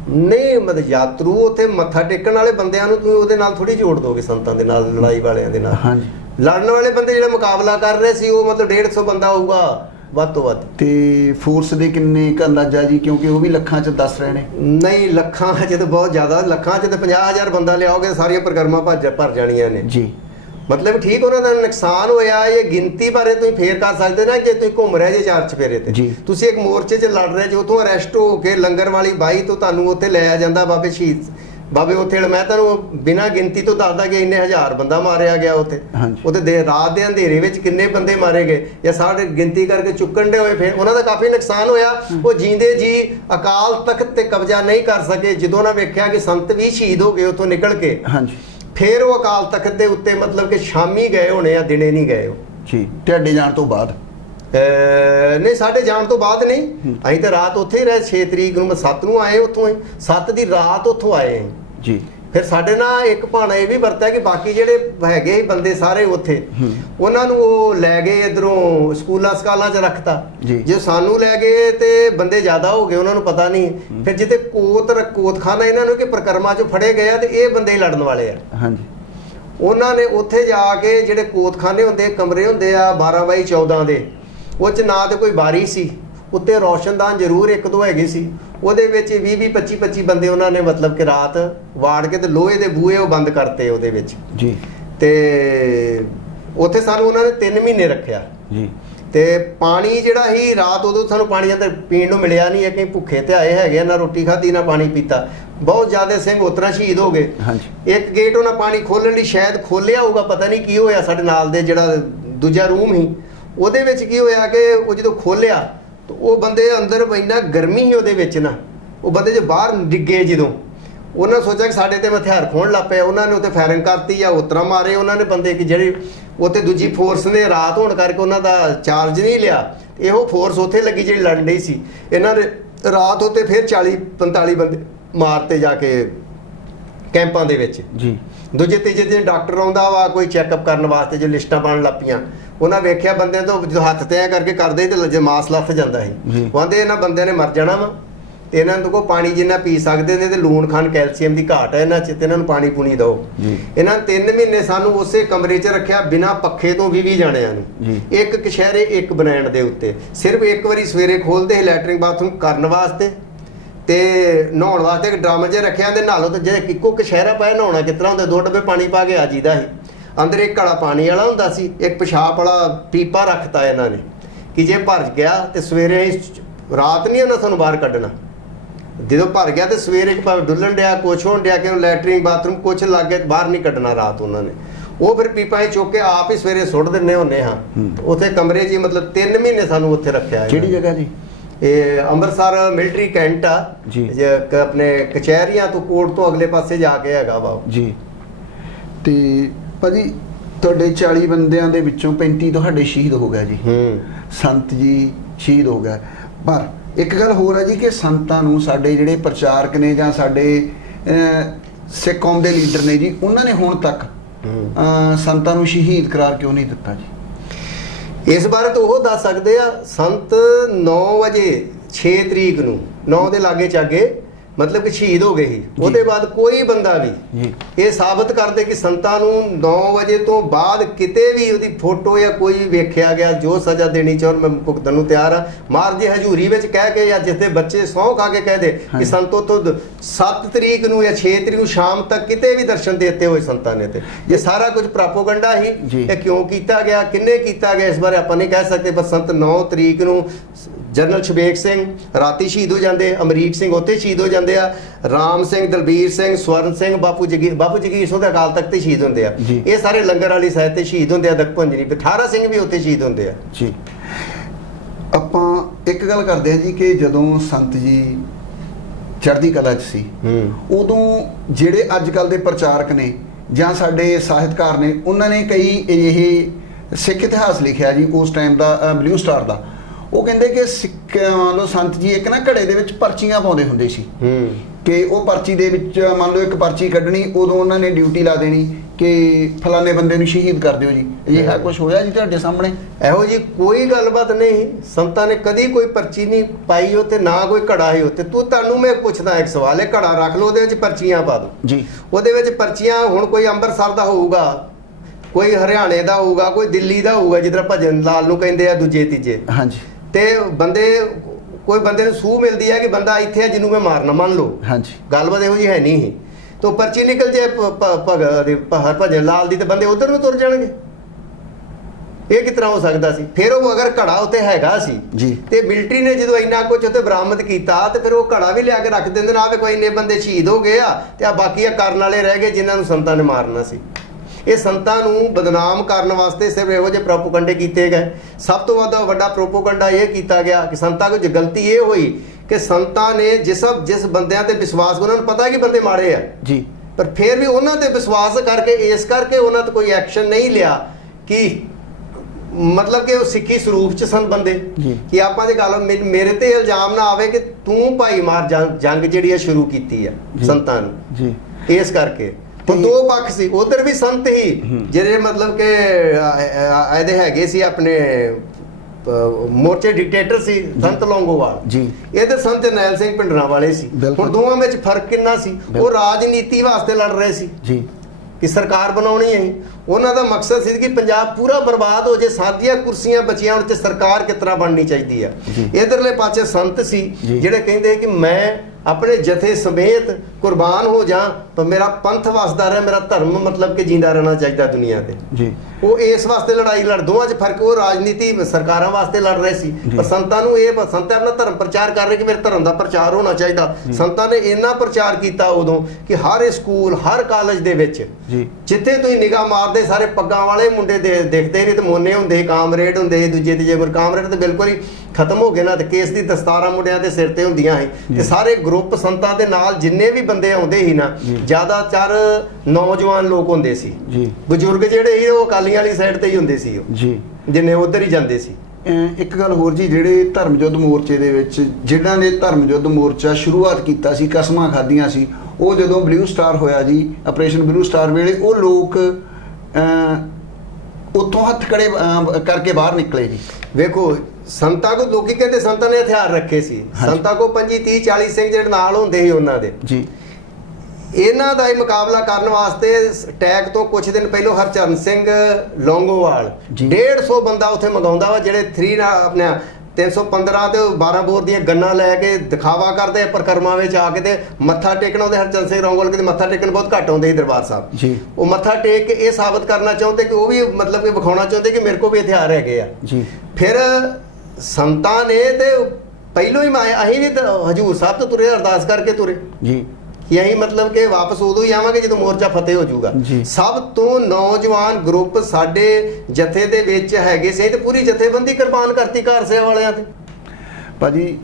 ਨਹੀਂ ਮਤਲਬ ਯਾਤਰੂ ਉੱਥੇ ਮੱਥਾ ਟੇਕਣ ਵਾਲੇ ਬੰਦਿਆਂ ਨੂੰ ਤੁਸੀਂ ਉਹਦੇ ਨਾਲ ਥੋੜੀ ਜੋੜ ਦੋਗੇ, ਸੰਤਾਂ ਦੇ ਨਾਲ, ਲੜਾਈ ਵਾਲਿਆਂ ਦੇ ਨਾਲ। ਹਾਂਜੀ ਲੜਨ ਵਾਲੇ ਬੰਦੇ ਜਿਹੜੇ ਮੁਕਾਬਲਾ ਕਰ ਰਹੇ ਸੀ ਉਹ ਮਤਲਬ 150 ਬੰਦਾ ਹੋਊਗਾ ਵੱਧ ਤੋਂ ਵੱਧ। ਤੇ ਫੋਰਸ ਦੇ ਕਿੰਨੇ ਕ ਅੰਦਾਜ਼ਾ ਜੀ, ਕਿਉਂਕਿ ਉਹ ਵੀ ਲੱਖਾਂ ਚ ਦੱਸ ਰਹੇ ਨੇ? ਨਹੀਂ ਲੱਖਾਂ ਚ ਤਾਂ ਬਹੁਤ ਜ਼ਿਆਦਾ, ਲੱਖਾਂ ਚ ਤਾਂ 50,000 ਬੰਦਾ ਲਿਆਓਗੇ ਸਾਰੀਆਂ ਪ੍ਰਕਰਮਾਂ ਭਰ ਜਾਣੀਆਂ ਨੇ ਜੀ। ਮਤਲਬ ਠੀਕ ਉਹਨਾਂ ਦਾ ਨੁਕਸਾਨ ਹੋਇਆ। ਇਹ ਗਿਣਤੀ ਬਾਰੇ ਤੁਸੀਂ ਫੇਰ ਕਰ ਸਕਦੇ ਨਾ, ਜੇ ਤੁਸੀਂ ਘੁੰਮ ਰਹੇ ਜੇ ਚਾਰ ਚਫੇਰੇ ਤੇ, ਤੁਸੀਂ ਇੱਕ ਮੋਰਚੇ 'ਚ ਲੜ ਰਹੇ ਜੇ, ਉੱਥੋਂ ਅਰੈਸਟ ਹੋ ਕੇ ਲੰਗਰ ਵਾਲੀ ਬਾਈ ਤੋਂ ਤੁਹਾਨੂੰ ਉੱਥੇ ਲੈ ਜਾਂਦਾ ਬਾਬੇ ਸ਼ਹੀਦ ਬਾਬੇ ਉੱਥੇ। ਮੈਂ ਤੁਹਾਨੂੰ ਬਿਨਾਂ ਗਿਣਤੀ ਤੋਂ ਦੱਸਦਾ ਕਿ ਇੰਨੇ ਹਜ਼ਾਰ ਬੰਦਾ ਮਾਰਿਆ ਗਿਆ ਉੱਥੇ ਰਾਤ ਦੇ ਅੰਧੇਰੇ ਵਿੱਚ ਕਿੰਨੇ ਬੰਦੇ ਮਾਰੇ ਗਏ, ਜਾਂ ਸਾਡੇ ਗਿਣਤੀ ਕਰਕੇ ਚੁੱਕਣ ਦੇ ਹੋਏ, ਫਿਰ ਉਹਨਾਂ ਦਾ ਕਾਫੀ ਨੁਕਸਾਨ ਹੋਇਆ। ਉਹ ਜੀਂਦੇ ਜੀ ਅਕਾਲ ਤਖਤ ਤੇ ਕਬਜ਼ਾ ਨਹੀਂ ਕਰ ਸਕੇ। ਜਦੋਂ ਉਹਨਾਂ ਵੇਖਿਆ ਕਿ ਸੰਤ ਵੀ ਸ਼ਹੀਦ ਹੋ ਗਏ ਉੱਥੋਂ ਨਿਕਲ ਕੇ, ਫਿਰ ਉਹ ਅਕਾਲ ਤਖਤ ਦੇ ਉੱਤੇ ਮਤਲਬ ਕਿ ਸ਼ਾਮੀ ਗਏ ਹੋਣੇ ਆ, ਦਿਨੇ ਨਹੀਂ ਗਏ ਉਹ ਜੀ। ਤੁਹਾਡੇ ਜਾਣ ਤੋਂ ਬਾਅਦ? ਨਹੀਂ ਸਾਡੇ ਜਾਣ ਤੋਂ ਬਾਅਦ ਨਹੀਂ, ਅਸੀਂ ਤਾਂ ਰਾਤ ਉੱਥੇ ਹੀ ਰਹੇ। 6 ਤਰੀਕ ਨੂੰ 7 ਨੂੰ ਆਏ ਉੱਥੋਂ, 7 ਦੀ ਰਾਤ ਉੱਥੋਂ ਆਏ ਜੀ। ਫਿਰ ਸਾਡੇ ਨਾਲ ਇੱਕ ਭਾਣਾ ਇਹ ਵੀ ਵਰਤਿਆ ਕਿ ਬਾਕੀ ਜਿਹੜੇ ਹੈਗੇ ਬੰਦੇ ਸਾਰੇ ਉੱਥੇ, ਉਹਨਾਂ ਨੂੰ ਉਹ ਲੈ ਗਏ ਇਧਰੋਂ ਸਕੂਲਾਂ ਸਕਾਲਾਂ 'ਚ ਰੱਖਤਾ। ਜੇ ਸਾਨੂੰ ਲੈ ਗਏ ਤੇ ਬੰਦੇ ਜ਼ਿਆਦਾ ਹੋ ਗਏ, ਉਹਨਾਂ ਨੂੰ ਪਤਾ ਨਹੀਂ। ਫਿਰ ਜਿੱਥੇ ਕੋਤਖਾਨਾ ਇਹਨਾਂ ਨੂੰ ਕਿ ਪ੍ਰਕਰਮਾਂ 'ਚੋਂ ਫੜੇ ਗਏ ਆ ਤੇ ਇਹ ਬੰਦੇ ਲੜਨ ਵਾਲੇ ਆ। ਹਾਂਜੀ, ਉਹਨਾਂ ਨੇ ਉੱਥੇ ਜਾ ਕੇ ਜਿਹੜੇ ਕੋਤਖਾਨੇ ਹੁੰਦੇ, ਕਮਰੇ ਹੁੰਦੇ ਆ 12x14 ਦੇ, ਉਹ 'ਚ ਨਾ ਤੇ ਕੋਈ ਬਾਰੀ ਸੀ, ਉੱਤੇ ਰੌਸ਼ਨਦਾਨ ਜ਼ਰੂਰ 1-2 ਹੈਗੇ ਸੀ। ਉਹਦੇ ਵਿੱਚ 20-25 ਬੰਦੇ ਉਹਨਾਂ ਨੇ ਮਤਲਬ ਕਿ ਰਾਤ ਵਾੜ ਕੇ ਤੇ ਲੋਹੇ ਦੇ ਬੂਹੇ ਉਹ ਬੰਦ ਕਰਤੇ ਉਹਦੇ ਵਿੱਚ ਜੀ। ਤੇ ਉੱਥੇ ਸਾਨੂੰ ਉਹਨਾਂ ਨੇ 3 ਮਹੀਨੇ ਰੱਖਿਆ ਜੀ। ਤੇ ਪਾਣੀ ਜਿਹੜਾ ਸੀ ਰਾਤ ਉਦੋਂ ਸਾਨੂੰ ਪਾਣੀ ਅੰਦਰ ਪੀਣ ਨੂੰ ਮਿਲਿਆ ਨਹੀਂ ਹੈ, ਕਿ ਭੁੱਖੇ ਤੇ ਆਏ ਹੈਗੇ, ਨਾ ਰੋਟੀ ਖਾਧੀ ਨਾ ਪਾਣੀ ਪੀਤਾ। ਬਹੁਤ ਜ਼ਿਆਦਾ ਸਿੰਘ ਉਤਰਾ ਸ਼ਹੀਦ ਹੋ ਗਏ। ਇੱਕ ਗੇਟ ਉਹਨਾਂ ਪਾਣੀ ਖੋਲ੍ਹਣ ਲਈ ਸ਼ਾਇਦ ਖੋਲ੍ਹਿਆ ਹੋਊਗਾ, ਪਤਾ ਨਹੀਂ ਕੀ ਹੋਇਆ। ਸਾਡੇ ਨਾਲ ਦੇ ਜਿਹੜਾ ਦੂਜਾ ਰੂਮ ਸੀ ਉਹਦੇ ਵਿੱਚ ਕੀ ਹੋਇਆ ਕਿ ਉਹ ਜਦੋਂ ਖੋਲ੍ਹਿਆ ਉਹ ਬੰਦੇ ਅੰਦਰ ਇੰਨਾ ਗਰਮੀ ਸੀ ਉਹਦੇ ਵਿੱਚ ਨਾ, ਉਹ ਬੰਦੇ ਜੋ ਬਾਹਰ ਡਿੱਗੇ, ਜਦੋਂ ਉਹਨਾਂ ਸੋਚਿਆ ਕਿ ਸਾਡੇ ਤੇ ਹਥਿਆਰ ਖੋਣ ਲੱਗ ਪਏ, ਉਹਨਾਂ ਨੇ ਉੱਥੇ ਫਾਇਰਿੰਗ ਕਰਤੀ ਜਾਂ ਉਤਰਾ ਮਾਰੇ ਉਹਨਾਂ ਨੇ ਬੰਦੇ, ਕਿ ਜਿਹੜੇ ਉੱਥੇ ਦੂਜੀ ਫੋਰਸ ਨੇ ਰਾਤ ਹੋਣ ਕਰਕੇ ਉਹਨਾਂ ਦਾ ਚਾਰਜ ਨਹੀਂ ਲਿਆ। ਇਹੋ ਫੋਰਸ ਉੱਥੇ ਲੱਗੀ ਜਿਹੜੀ ਲੜਨ ਡਈ ਸੀ। ਇਹਨਾਂ ਨੇ ਰਾਤ ਉੱਤੇ ਫਿਰ 40-45 ਬੰਦੇ ਮਾਰਤੇ ਜਾ ਕੇ ਕੈਂਪਾਂ ਦੇ ਵਿੱਚ ਜੀ। ਦੂਜੇ ਤੀਜੇ ਦਿਨ ਡਾਕਟਰ ਆਉਂਦਾ ਵਾ ਕੋਈ ਚੈੱਕਅਪ ਕਰਨ ਵਾਸਤੇ, ਜੋ ਲਿਸਟਾਂ ਬਣਨ ਲੱਗ ਪਈਆਂ। ਉਹਨਾਂ ਵੇਖਿਆ ਬੰਦਿਆਂ ਤੋਂ ਜਦੋਂ ਹੱਥ ਤੇ ਐ ਕਰਕੇ ਕਰਦੇ ਤੇ ਜੇ ਮਾਸ ਲੱਥ ਜਾਂਦਾ ਸੀ। ਕਹਿੰਦੇ ਇਹਨਾਂ ਬੰਦਿਆਂ ਨੇ ਮਰ ਜਾਣਾ ਵਾ, ਤੇ ਇਹਨਾਂ ਨੂੰ ਕੋ ਪਾਣੀ ਜਿੰਨਾ ਪੀ ਸਕਦੇ ਨੇ, ਤੇ ਲੂਣ ਖਾਣ ਕੈਲਸ਼ੀਅਮ ਦੀ ਘਾਟ ਹੈ ਇਹਨਾਂ 'ਚ, ਤੇ ਇਹਨਾਂ ਨੂੰ ਪਾਣੀ ਪੂਣੀ ਦਿਓ। ਇਹਨਾਂ 3 ਮਹੀਨੇ ਸਾਨੂੰ ਉਸੇ ਕਮਰੇ 'ਚ ਰੱਖਿਆ ਬਿਨਾਂ ਪੱਖੇ ਤੋਂ 20 ਜਣਿਆਂ ਨੂੰ, ਇੱਕ ਕਸ਼ਹਿਰੇ ਇੱਕ ਬਨੈਣ ਦੇ ਉੱਤੇ। ਸਿਰਫ ਇੱਕ ਵਾਰੀ ਸਵੇਰੇ ਖੋਲਦੇ ਲੈਟਰਿੰਗ ਬਾਥਰੂਮ ਕਰਨ ਵਾਸਤੇ ਤੇ ਨਹਾਉਣ ਵਾਸਤੇ ਇੱਕ ਡਰਮ 'ਚ ਰੱਖਿਆ, ਤੇ ਨਹਾ ਲਓ। ਤੇ ਜੇ ਇੱਕੋ ਕਸ਼ਹਿਰਾ ਪਾਇਆ, ਨਹਾਉਣਾ ਕਿਸ ਤਰ੍ਹਾਂ ਹੁੰਦਾ, 2 ਡੱਬੇ ਪਾਣੀ ਪਾ ਕੇ ਆ ਜੀਦਾ ਸੀ। ਅੰਦਰ ਇੱਕ ਘੜਾ ਪਾਣੀ ਵਾਲਾ ਹੁੰਦਾ ਸੀ, ਇੱਕ ਪਿਸ਼ਾਬ ਵਾਲਾ ਪੀਪਾ ਰੱਖਤਾ ਇਹਨਾਂ ਨੇ, ਕਿ ਜੇ ਭਰ ਗਿਆ ਤੇ ਸਵੇਰੇ ਰਾਤ ਨਹੀਂ ਉਹਨਾਂ ਸਾਨੂੰ ਬਾਹਰ ਕੱਢਣਾ। ਜਦੋਂ ਭਰ ਗਿਆ ਤੇ ਸਵੇਰੇ ਭਾਵੇਂ ਡੁੱਲਣ ਡਿਆ, ਕੁਛ ਹੋਣ ਡਿਆ, ਕਿ ਲੈਟਰਿੰਗ ਬਾਥਰੂਮ ਕੁਛ ਲੱਗ ਗਿਆ, ਬਾਹਰ ਨਹੀਂ ਕੱਢਣਾ ਰਾਤ ਉਹਨਾਂ ਨੇ। ਉਹ ਫਿਰ ਪੀਪਾ ਹੀ ਚੁੱਕ ਕੇ ਆਪ ਹੀ ਸਵੇਰੇ ਸੁੱਟ ਦਿੰਦੇ ਹੁੰਦੇ ਹਾਂ ਉੱਥੇ ਕਮਰੇ 'ਚ। ਮਤਲਬ 3 ਮਹੀਨੇ ਸਾਨੂੰ ਉੱਥੇ ਰੱਖਿਆ। ਕਿਹੜੀ ਜਗ੍ਹਾ ਜੀ? ਇਹ ਅੰਮ੍ਰਿਤਸਰ ਮਿਲਟਰੀ ਕੈਂਟ ਆ ਜੀ, ਆਪਣੇ ਕਚਹਿਰੀਆਂ ਤੋਂ ਕੋਰਟ ਤੋਂ ਅਗਲੇ ਪਾਸੇ ਜਾ ਕੇ ਹੈਗਾ ਵਾ ਜੀ। ਤੇ ਭਾਜੀ ਤੁਹਾਡੇ 40 ਬੰਦਿਆਂ ਦੇ ਵਿੱਚੋਂ 35 ਤੁਹਾਡੇ ਸ਼ਹੀਦ ਹੋ ਗਿਆ ਜੀ। ਸੰਤ ਜੀ ਸ਼ਹੀਦ ਹੋ ਗਿਆ। ਪਰ ਇੱਕ ਗੱਲ ਹੋਰ ਹੈ ਜੀ ਕਿ ਸੰਤਾਂ ਨੂੰ ਸਾਡੇ ਜਿਹੜੇ ਪ੍ਰਚਾਰਕ ਨੇ ਜਾਂ ਸਾਡੇ ਸਿੱਖ ਕੌਮ ਦੇ ਲੀਡਰ ਨੇ ਜੀ, ਉਹਨਾਂ ਨੇ ਹੁਣ ਤੱਕ ਸੰਤਾਂ ਨੂੰ ਸ਼ਹੀਦ ਕਰਾਰ ਕਿਉਂ ਨਹੀਂ ਦਿੱਤਾ ਜੀ? ਇਸ ਬਾਰੇ ਤਾਂ ਉਹ ਦੱਸ ਸਕਦੇ ਆ। ਸੰਤ 9 ਵਜੇ 6 ਤਰੀਕ ਨੂੰ 9 ਦੇ ਲਾਗੇ ਚਾਗੇ ਮਤਲਬ ਕਿ ਸ਼ਹੀਦ ਹੋ ਗਏ ਸੀ। ਉਹਦੇ ਬਾਅਦ ਕੋਈ ਬੰਦਾ ਵੀ ਇਹ ਸਾਬਤ ਕਰਦੇ ਕਿ ਸੰਤਾਂ ਨੂੰ 9 ਵਜੇ ਤੋਂ ਬਾਅਦ ਕਿਤੇ ਵੀ ਉਹਦੀ ਫੋਟੋ ਜਾਂ ਕੋਈ ਵੀ ਵੇਖਿਆ ਗਿਆ, ਜੋ ਸਜ਼ਾ ਦੇਣੀ ਚਾਹੋ ਮੈਂ ਭੁਗਤਣ ਨੂੰ ਤਿਆਰ ਆ। ਮਾਰ ਜੇ ਹਜ਼ੂਰੀ ਵਿੱਚ ਕਹਿ ਕੇ, ਜਾਂ ਜਿਸ ਦੇ ਬੱਚੇ ਸਹੁੰ ਖਾ ਕੇ ਕਹਿ ਦੇ ਕਿ ਸੰਤੋਂ ਤੋਂ 7 ਤਰੀਕ ਨੂੰ ਜਾਂ 6 ਤਰੀਕ ਨੂੰ ਸ਼ਾਮ ਤੱਕ ਕਿਤੇ ਵੀ ਦਰਸ਼ਨ ਦਿੱਤੇ ਹੋਏ ਸੰਤਾਂ ਨੇ, ਤੇ ਇਹ ਸਾਰਾ ਕੁਝ ਪ੍ਰਾਪੋਗੰਡਾ ਹੀ। ਇਹ ਕਿਉਂ ਕੀਤਾ ਗਿਆ, ਕਿੰਨੇ ਕੀਤਾ ਗਿਆ, ਇਸ ਬਾਰੇ ਆਪਾਂ ਨਹੀਂ ਕਹਿ ਸਕਦੇ। ਪਰ ਸੰਤ 9 ਤਰੀਕ ਨੂੰ ਜਨਰਲ ਸ਼ਬੇਕ ਸਿੰਘ ਰਾਤੀ ਸ਼ਹੀਦ ਹੋ ਜਾਂਦੇ, ਅਮਰੀਕ ਸਿੰਘ ਉੱਥੇ ਸ਼ਹੀਦ ਹੋ ਜਾਂਦੇ, ਜਾਂਦੇ ਆ। ਰਾਮ ਸਿੰਘ, ਦਲਬੀਰ ਸਿੰਘ, ਸਵਰਨ ਸਿੰਘ, ਬਾਪੂ ਜਗੀਰ ਸਿੰਘ ਦੇ ਅਕਾਲ ਤਖਤ ਤੇ ਸ਼ਹੀਦ ਹੁੰਦੇ ਆ। ਇਹ ਸਾਰੇ ਲੰਗਰ ਵਾਲੀ ਸਾਹਿਬ ਤੇ ਸ਼ਹੀਦ ਹੁੰਦੇ ਆ। ਦਖਪੰਜਨੀ ਠਾਰਾ ਸਿੰਘ ਵੀ ਉੱਥੇ ਸ਼ਹੀਦ ਹੁੰਦੇ ਆ ਜੀ। ਆਪਾਂ ਇੱਕ ਗੱਲ ਕਰਦੇ ਹਾਂ ਜੀ ਕਿ ਜਦੋਂ ਸੰਤ ਜੀ ਚੜ੍ਹਦੀ ਕਲਾ 'ਚ ਸੀ, ਉਦੋਂ ਜਿਹੜੇ ਅੱਜ ਕੱਲ੍ਹ ਦੇ ਪ੍ਰਚਾਰਕ ਨੇ ਜਾਂ ਸਾਡੇ ਸਾਹਿਤਕਾਰ ਨੇ, ਉਹਨਾਂ ਨੇ ਕਈ ਇਹ ਸਿੱਖ ਇਤਿਹਾਸ ਲਿਖਿਆ ਜੀ ਉਸ ਟਾਈਮ ਦਾ, ਬਲੂ ਸਟਾਰ ਦਾ। ਉਹ ਕਹਿੰਦੇ ਕਿ ਸਿੱਖ ਮੰਨ ਲਓ ਸੰਤ ਜੀ ਇੱਕ ਨਾ ਘੜੇ ਦੇ ਵਿੱਚ ਪਰਚੀਆਂ ਪਾਉਂਦੇ ਹੁੰਦੇ ਸੀ ਕਿ ਉਹ ਪਰਚੀ ਦੇ ਵਿੱਚ ਮੰਨ ਲਓ ਇੱਕ ਪਰਚੀ ਕੱਢਣੀ, ਉਦੋਂ ਉਹਨਾਂ ਨੇ ਡਿਊਟੀ ਲਾ ਦੇਣੀ ਕਿ ਫਲਾਣੇ ਬੰਦੇ ਨੂੰ ਸ਼ਹੀਦ ਕਰ ਦਿਓ ਜੀ। ਇਹ ਹੈ ਕੁਝ ਹੋਇਆ ਜੀ ਤੁਹਾਡੇ ਸਾਹਮਣੇ? ਇਹੋ ਜੀ ਕੋਈ ਗੱਲਬਾਤ ਨਹੀਂ। ਸੰਤਾਂ ਨੇ ਕਦੀ ਕੋਈ ਪਰਚੀ ਨਹੀਂ ਪਾਈ ਉੱਥੇ, ਨਾ ਕੋਈ ਘੜਾ ਹੀ ਉੱਥੇ। ਤੁਹਾਨੂੰ ਮੈਂ ਪੁੱਛਦਾ ਇੱਕ ਸਵਾਲ ਹੈ, ਘੜਾ ਰੱਖ ਲਓ, ਉਹਦੇ ਵਿੱਚ ਪਰਚੀਆਂ ਪਾ ਦਿਓ ਜੀ। ਉਹਦੇ ਵਿੱਚ ਪਰਚੀਆਂ ਹੁਣ ਕੋਈ ਅੰਮ੍ਰਿਤਸਰ ਦਾ ਹੋਊਗਾ, ਕੋਈ ਹਰਿਆਣੇ ਦਾ ਹੋਊਗਾ, ਕੋਈ ਦਿੱਲੀ ਦਾ ਹੋਊਗਾ, ਜਿੱਦਾਂ ਭਜਨ ਲਾਲ ਨੂੰ ਕਹਿੰਦੇ ਆ ਦੂਜੇ ਤੀਜੇ। ਹਾਂਜੀ। ਤੇ ਕੋਈ ਬੰਦੇ ਨੂੰ ਸੂਹ ਮਿਲਦੀ ਹੈ ਕਿ ਬੰਦਾ ਇੱਥੇ ਹੈ ਜਿਹਨੂੰ ਮੈਂ ਮਾਰਨਾ, ਮੰਨ ਲਓ। ਹਾਂਜੀ। ਗੱਲਬਾਤ ਇਹੋ ਜਿਹੀ ਹੈ ਨਹੀਂ ਸੀ। ਤੋ ਪਰਚੀ ਨਿਕਲ ਜੇ ਭਜਨ ਲਾਲ ਦੀ ਤੇ ਬੰਦੇ ਉਧਰ ਨੂੰ ਤੁਰ ਜਾਣਗੇ। ਇਹ ਕਿਸ ਤਰ੍ਹਾਂ ਹੋ ਸਕਦਾ ਸੀ? ਫਿਰ ਉਹ ਅਗਰ ਘੜਾ ਉੱਤੇ ਹੈਗਾ ਸੀ ਜੀ ਤੇ ਮਿਲਟਰੀ ਨੇ ਜਦੋਂ ਇੰਨਾ ਕੁਝ ਉੱਤੇ ਬਰਾਮਦ ਕੀਤਾ ਤੇ ਫਿਰ ਉਹ ਘੜਾ ਵੀ ਲਿਆ ਕੇ ਰੱਖ ਦਿੰਦੇ ਨਾ, ਕੋਈ ਇੰਨੇ ਬੰਦੇ ਸ਼ਹੀਦ ਹੋ ਗਏ ਆ ਤੇ ਆ ਬਾਕੀ ਆ ਕਰਨ ਵਾਲੇ ਰਹਿ ਗਏ ਜਿਨ੍ਹਾਂ ਨੂੰ ਸੰਤਾਂ ਨੇ ਮਾਰਨਾ ਸੀ। ਇਹ ਸੰਤਾਂ ਨੂੰ ਬਦਨਾਮ ਕਰਨ ਵਾਸਤੇ ਸਿਰਫ ਇਹੋ ਜਿਹੇ ਪ੍ਰੋਪੋਗੰਡੇ ਕੀਤੇ ਗਏ। ਸਭ ਤੋਂ ਵੱਡਾ ਪ੍ਰੋਪੋਗੰਡਾ ਇਹ ਕੀਤਾ ਗਿਆ ਕਿ ਸੰਤਾਂ ਕੋਲ ਗਲਤੀ ਇਹ ਹੋਈ ਕਿ ਸੰਤਾਂ ਨੇ ਜਿਸ ਬੰਦਿਆਂ ਤੇ ਵਿਸ਼ਵਾਸ, ਉਹਨਾਂ ਨੂੰ ਪਤਾ ਕਿ ਬੰਦੇ ਮਾੜੇ ਆ ਜੀ, ਪਰ ਫਿਰ ਵੀ ਉਹਨਾਂ ਤੇ ਵਿਸ਼ਵਾਸ ਕਰਕੇ ਇਸ ਕਰਕੇ ਉਹਨਾਂ ਤੇ ਕੋਈ ਐਕਸ਼ਨ ਨਹੀਂ ਲਿਆ ਕਿ ਮਤਲਬ ਕਿ ਉਹ ਸਿੱਖੀ ਸਰੂਪ ਚ ਸਨ ਬੰਦੇ ਕਿ ਆਪਾਂ ਦੀ ਗੱਲ ਮੇਰੇ ਤੇ ਇਲਜ਼ਾਮ ਨਾ ਆਵੇ ਕਿ ਤੂੰ ਭਾਈ ਮਾਰ ਜੰਗ ਜਿਹੜੀ ਹੈ ਸ਼ੁਰੂ ਕੀਤੀ ਆ ਸੰਤਾਂ ਨੂੰ ਜੀ। ਇਸ ਕਰਕੇ ਦੋ ਪੱਖ ਸੀ, ਉਧਰ ਵੀ ਸੰਤ ਹੀ ਜਿਹੜੇ ਮਤਲਬ ਕਿ ਇਹਦੇ ਹੈਗੇ ਸੀ ਆਪਣੇ ਮੋਰਚੇ ਡਿਕਟੇਟਰ ਸੀ, ਸੰਤ ਲੌਂਗੋਵਾਲ ਜੀ। ਇਹਦੇ ਸੰਤ ਜਰਨੈਲ ਸਿੰਘ ਭਿੰਡਰਾਂ ਵਾਲੇ ਸੀ। ਹੁਣ ਦੋਵਾਂ ਵਿੱਚ ਫਰਕ ਕਿੰਨਾ ਸੀ? ਉਹ ਰਾਜਨੀਤੀ ਵਾਸਤੇ ਲੜ ਰਹੇ ਸੀ ਜੀ ਕਿ ਸਰਕਾਰ ਬਣਾਉਣੀ ਹੈ। ਉਹਨਾਂ ਦਾ ਮਕਸਦ ਸੀ ਕਿ ਪੰਜਾਬ ਪੂਰਾ ਬਰਬਾਦ ਹੋ ਜੇ, ਸਾਡੀਆਂ ਕੁਰਸੀਆਂ ਬਚੀਆਂ ਹੁਣ ਤੇ ਸਰਕਾਰ ਕਿਸ ਤਰ੍ਹਾਂ ਬਣਨੀ ਚਾਹੀਦੀ ਆ। ਇਧਰਲੇ ਪਾਸੇ ਸੰਤ ਸੀ ਜਿਹੜੇ ਕਹਿੰਦੇ ਕਿ ਮੈਂ ਆਪਣੇ ਜਥੇ ਸਮੇਤ ਕੁਰਬਾਨ ਹੋ ਜਾ, ਪਰ ਮੇਰਾ ਪੰਥ ਵਸਦਾ ਰਹੇ, ਮੇਰਾ ਧਰਮ ਮਤਲਬ ਕਿ ਜਿੰਦਾ ਰਹਿਣਾ ਚਾਹੀਦਾ ਦੁਨੀਆ ਤੇ ਜੀ। ਉਹ ਇਸ ਵਾਸਤੇ ਲੜਾਈ ਲੜ, ਦੋਵਾਂ 'ਚ ਫਰਕ। ਉਹ ਰਾਜਨੀਤੀ ਸਰਕਾਰਾਂ ਵਾਸਤੇ ਲੜ ਰਹੇ ਸੀ, ਪਰ ਸੰਤਾਂ ਨੂੰ ਇਹ ਸੰਤ ਆਪਣਾ ਧਰਮ ਪ੍ਰਚਾਰ ਕਰ ਰਹੇ ਕਿ ਮੇਰੇ ਧਰਮ ਦਾ ਪ੍ਰਚਾਰ ਹੋਣਾ ਚਾਹੀਦਾ। ਸੰਤਾਂ ਨੇ ਇੰਨਾ ਪ੍ਰਚਾਰ ਕੀਤਾ ਉਦੋਂ ਕਿ ਹਰ ਸਕੂਲ, ਹਰ ਕਾਲਜ ਦੇ ਵਿੱਚ ਜਿੱਥੇ ਤੁਸੀਂ ਨਿਗਾਹ ਮਾਰਦੇ ਸਾਰੇ ਪੱਗਾਂ ਵਾਲੇ ਮੁੰਡੇ ਦਿਖਦੇ ਨਹੀਂ ਤੇ ਮੋਨੇ ਹੁੰਦੇ, ਕਾਮਰੇਡ ਹੁੰਦੇ, ਦੂਜੇ ਤੀਜੇ ਕਾਮਰੇਡ ਤੇ ਬਿਲਕੁਲ ਹੀ ਖਤਮ ਹੋ ਗਏ ਨਾ। ਤੇ ਕੇਸ ਦੀ ਦਸਤਾਰਾਂ ਮੁੰਡਿਆਂ ਦੇ ਸਿਰ ਤੇ ਹੁੰਦੀਆਂ ਸੀ ਤੇ ਸਾਰੇ ਗਰੁੱਪ ਸੰਤਾਂ ਦੇ ਨਾਲ ਜਿੰਨੇ ਵੀ ਬੰਦੇ ਆਉਂਦੇ ਸੀ ਨਾ, ਜ਼ਿਆਦਾਤਰ ਨੌਜਵਾਨ ਲੋਕ ਹੁੰਦੇ ਸੀ। ਬਜ਼ੁਰਗ ਜਿਹੜੇ ਸੀ ਉਹ ਅਕਾਲੀਆਂ ਵਾਲੀ ਸਾਈਡ ਤੇ ਹੀ ਹੁੰਦੇ ਸੀ ਜੀ, ਜਿੰਨੇ ਉਧਰ ਹੀ ਜਾਂਦੇ ਸੀ। ਇੱਕ ਗੱਲ ਹੋਰ ਜੀ, ਜਿਹੜੇ ਧਰਮ ਯੁੱਧ ਮੋਰਚੇ ਦੇ ਵਿੱਚ ਜਿਨ੍ਹਾਂ ਨੇ ਧਰਮ ਯੁੱਧ ਮੋਰਚਾ ਸ਼ੁਰੂਆਤ ਕੀਤਾ ਸੀ, ਕਸਮਾਂ ਖਾਧੀਆਂ ਸੀ, ਉਹ ਜਦੋਂ ਬਲੂ ਸਟਾਰ ਹੋਇਆ ਜੀ, ਆਪਰੇਸ਼ਨ ਬਲੂ ਸਟਾਰ ਵੇਲੇ ਉਹ ਲੋਕ ਉੱਥੋਂ ਹੱਥ ਖੜੇ ਕਰਕੇ ਬਾਹਰ ਨਿਕਲੇ ਜੀ। ਵੇਖੋ ਸੰਤਾਂ ਕੋ ਲੋਕੀ ਕਹਿੰਦੇ ਸੰਤਾਂ ਨੇ ਹਥਿਆਰ ਰੱਖੇ ਸੀ। ਸੰਤਾਂ ਕੋ 25, 30, 40 ਸਿੰਘ ਜਿਹੜੇ ਨਾਲ ਹੁੰਦੇ ਸੀ ਉਹਨਾਂ ਦੇ ਜੀ। ਇਹਨਾਂ ਦਾ ਹੀ ਮੁਕਾਬਲਾ ਕਰਨ ਵਾਸਤੇ ਅਟੈਕ ਤੋਂ ਕੁਝ ਦਿਨ ਪਹਿਲਾਂ ਹਰਚਰਨ ਸਿੰਘ ਲੌਂਗੋਵਾਲ 150 ਬੰਦਾ ਉੱਥੇ ਮੰਗਾਉਂਦਾ ਵਾ, ਜਿਹੜੇ 3 ਆਪਣੇ 315 ਤੇ 12 ਬੋਰ ਦੀਆਂ ਗੰਨਾਂ ਲੈ ਕੇ ਦਿਖਾਵਾ ਕਰਦੇ ਪਰਿਕਰਮਾ ਵਿੱਚ ਆ ਕੇ ਤੇ ਮੱਥਾ ਟੇਕਣ ਆਉਂਦੇ। ਹਰਚਰਨ ਸਿੰਘ ਲੌਂਗੋਵਾਲ ਕਿਤੇ ਮੱਥਾ ਟੇਕਣ ਬਹੁਤ ਘੱਟ ਆਉਂਦੇ ਸੀ ਦਰਬਾਰ ਸਾਹਿਬ ਜੀ। ਉਹ ਮੱਥਾ ਟੇਕ ਕੇ ਇਹ ਸਾਬਤ ਕਰਨਾ ਚਾਹੁੰਦੇ ਕਿ ਉਹ ਵੀ ਮਤਲਬ ਕਿ ਵਿਖਾਉਣਾ ਚਾਹੁੰਦੇ ਕਿ ਮੇਰੇ ਕੋਲ ਵੀ ਹਥਿਆਰ ਹੈਗੇ ਆ ਜੀ। ਫਿਰ ਸੰਤਾਂ ਨੇ ਤੇ ਪਹਿਲੋਂ ਹੀ ਅਸੀਂ ਵੀ ਹਜੂਰ ਸਾਹਿਬ ਤੋਂ ਤੁਰੇ, ਅਰਦਾਸ ਕਰਕੇ ਤੁਰੇ ਜੀ ਕਿ ਅਸੀਂ ਮਤਲਬ ਕਿ ਵਾਪਸ ਉਦੋਂ ਹੀ ਆਵਾਂਗੇ ਜਦੋਂ ਮੋਰਚਾ ਫਤਿਹ ਹੋ ਜਾਊਗਾ। ਸਭ ਤੋਂ ਨੌਜਵਾਨ ਗਰੁੱਪ ਸਾਡੇ ਜਥੇ ਦੇ ਵਿੱਚ ਹੈਗੇ ਸੀ ਤੇ ਪੂਰੀ ਜਥੇਬੰਦੀ ਕੁਰਬਾਨ ਕਰਤੀ ਘਰ ਸੇਵਾ ਵਾਲਿਆਂ ਤੇ। ਭਾਜੀ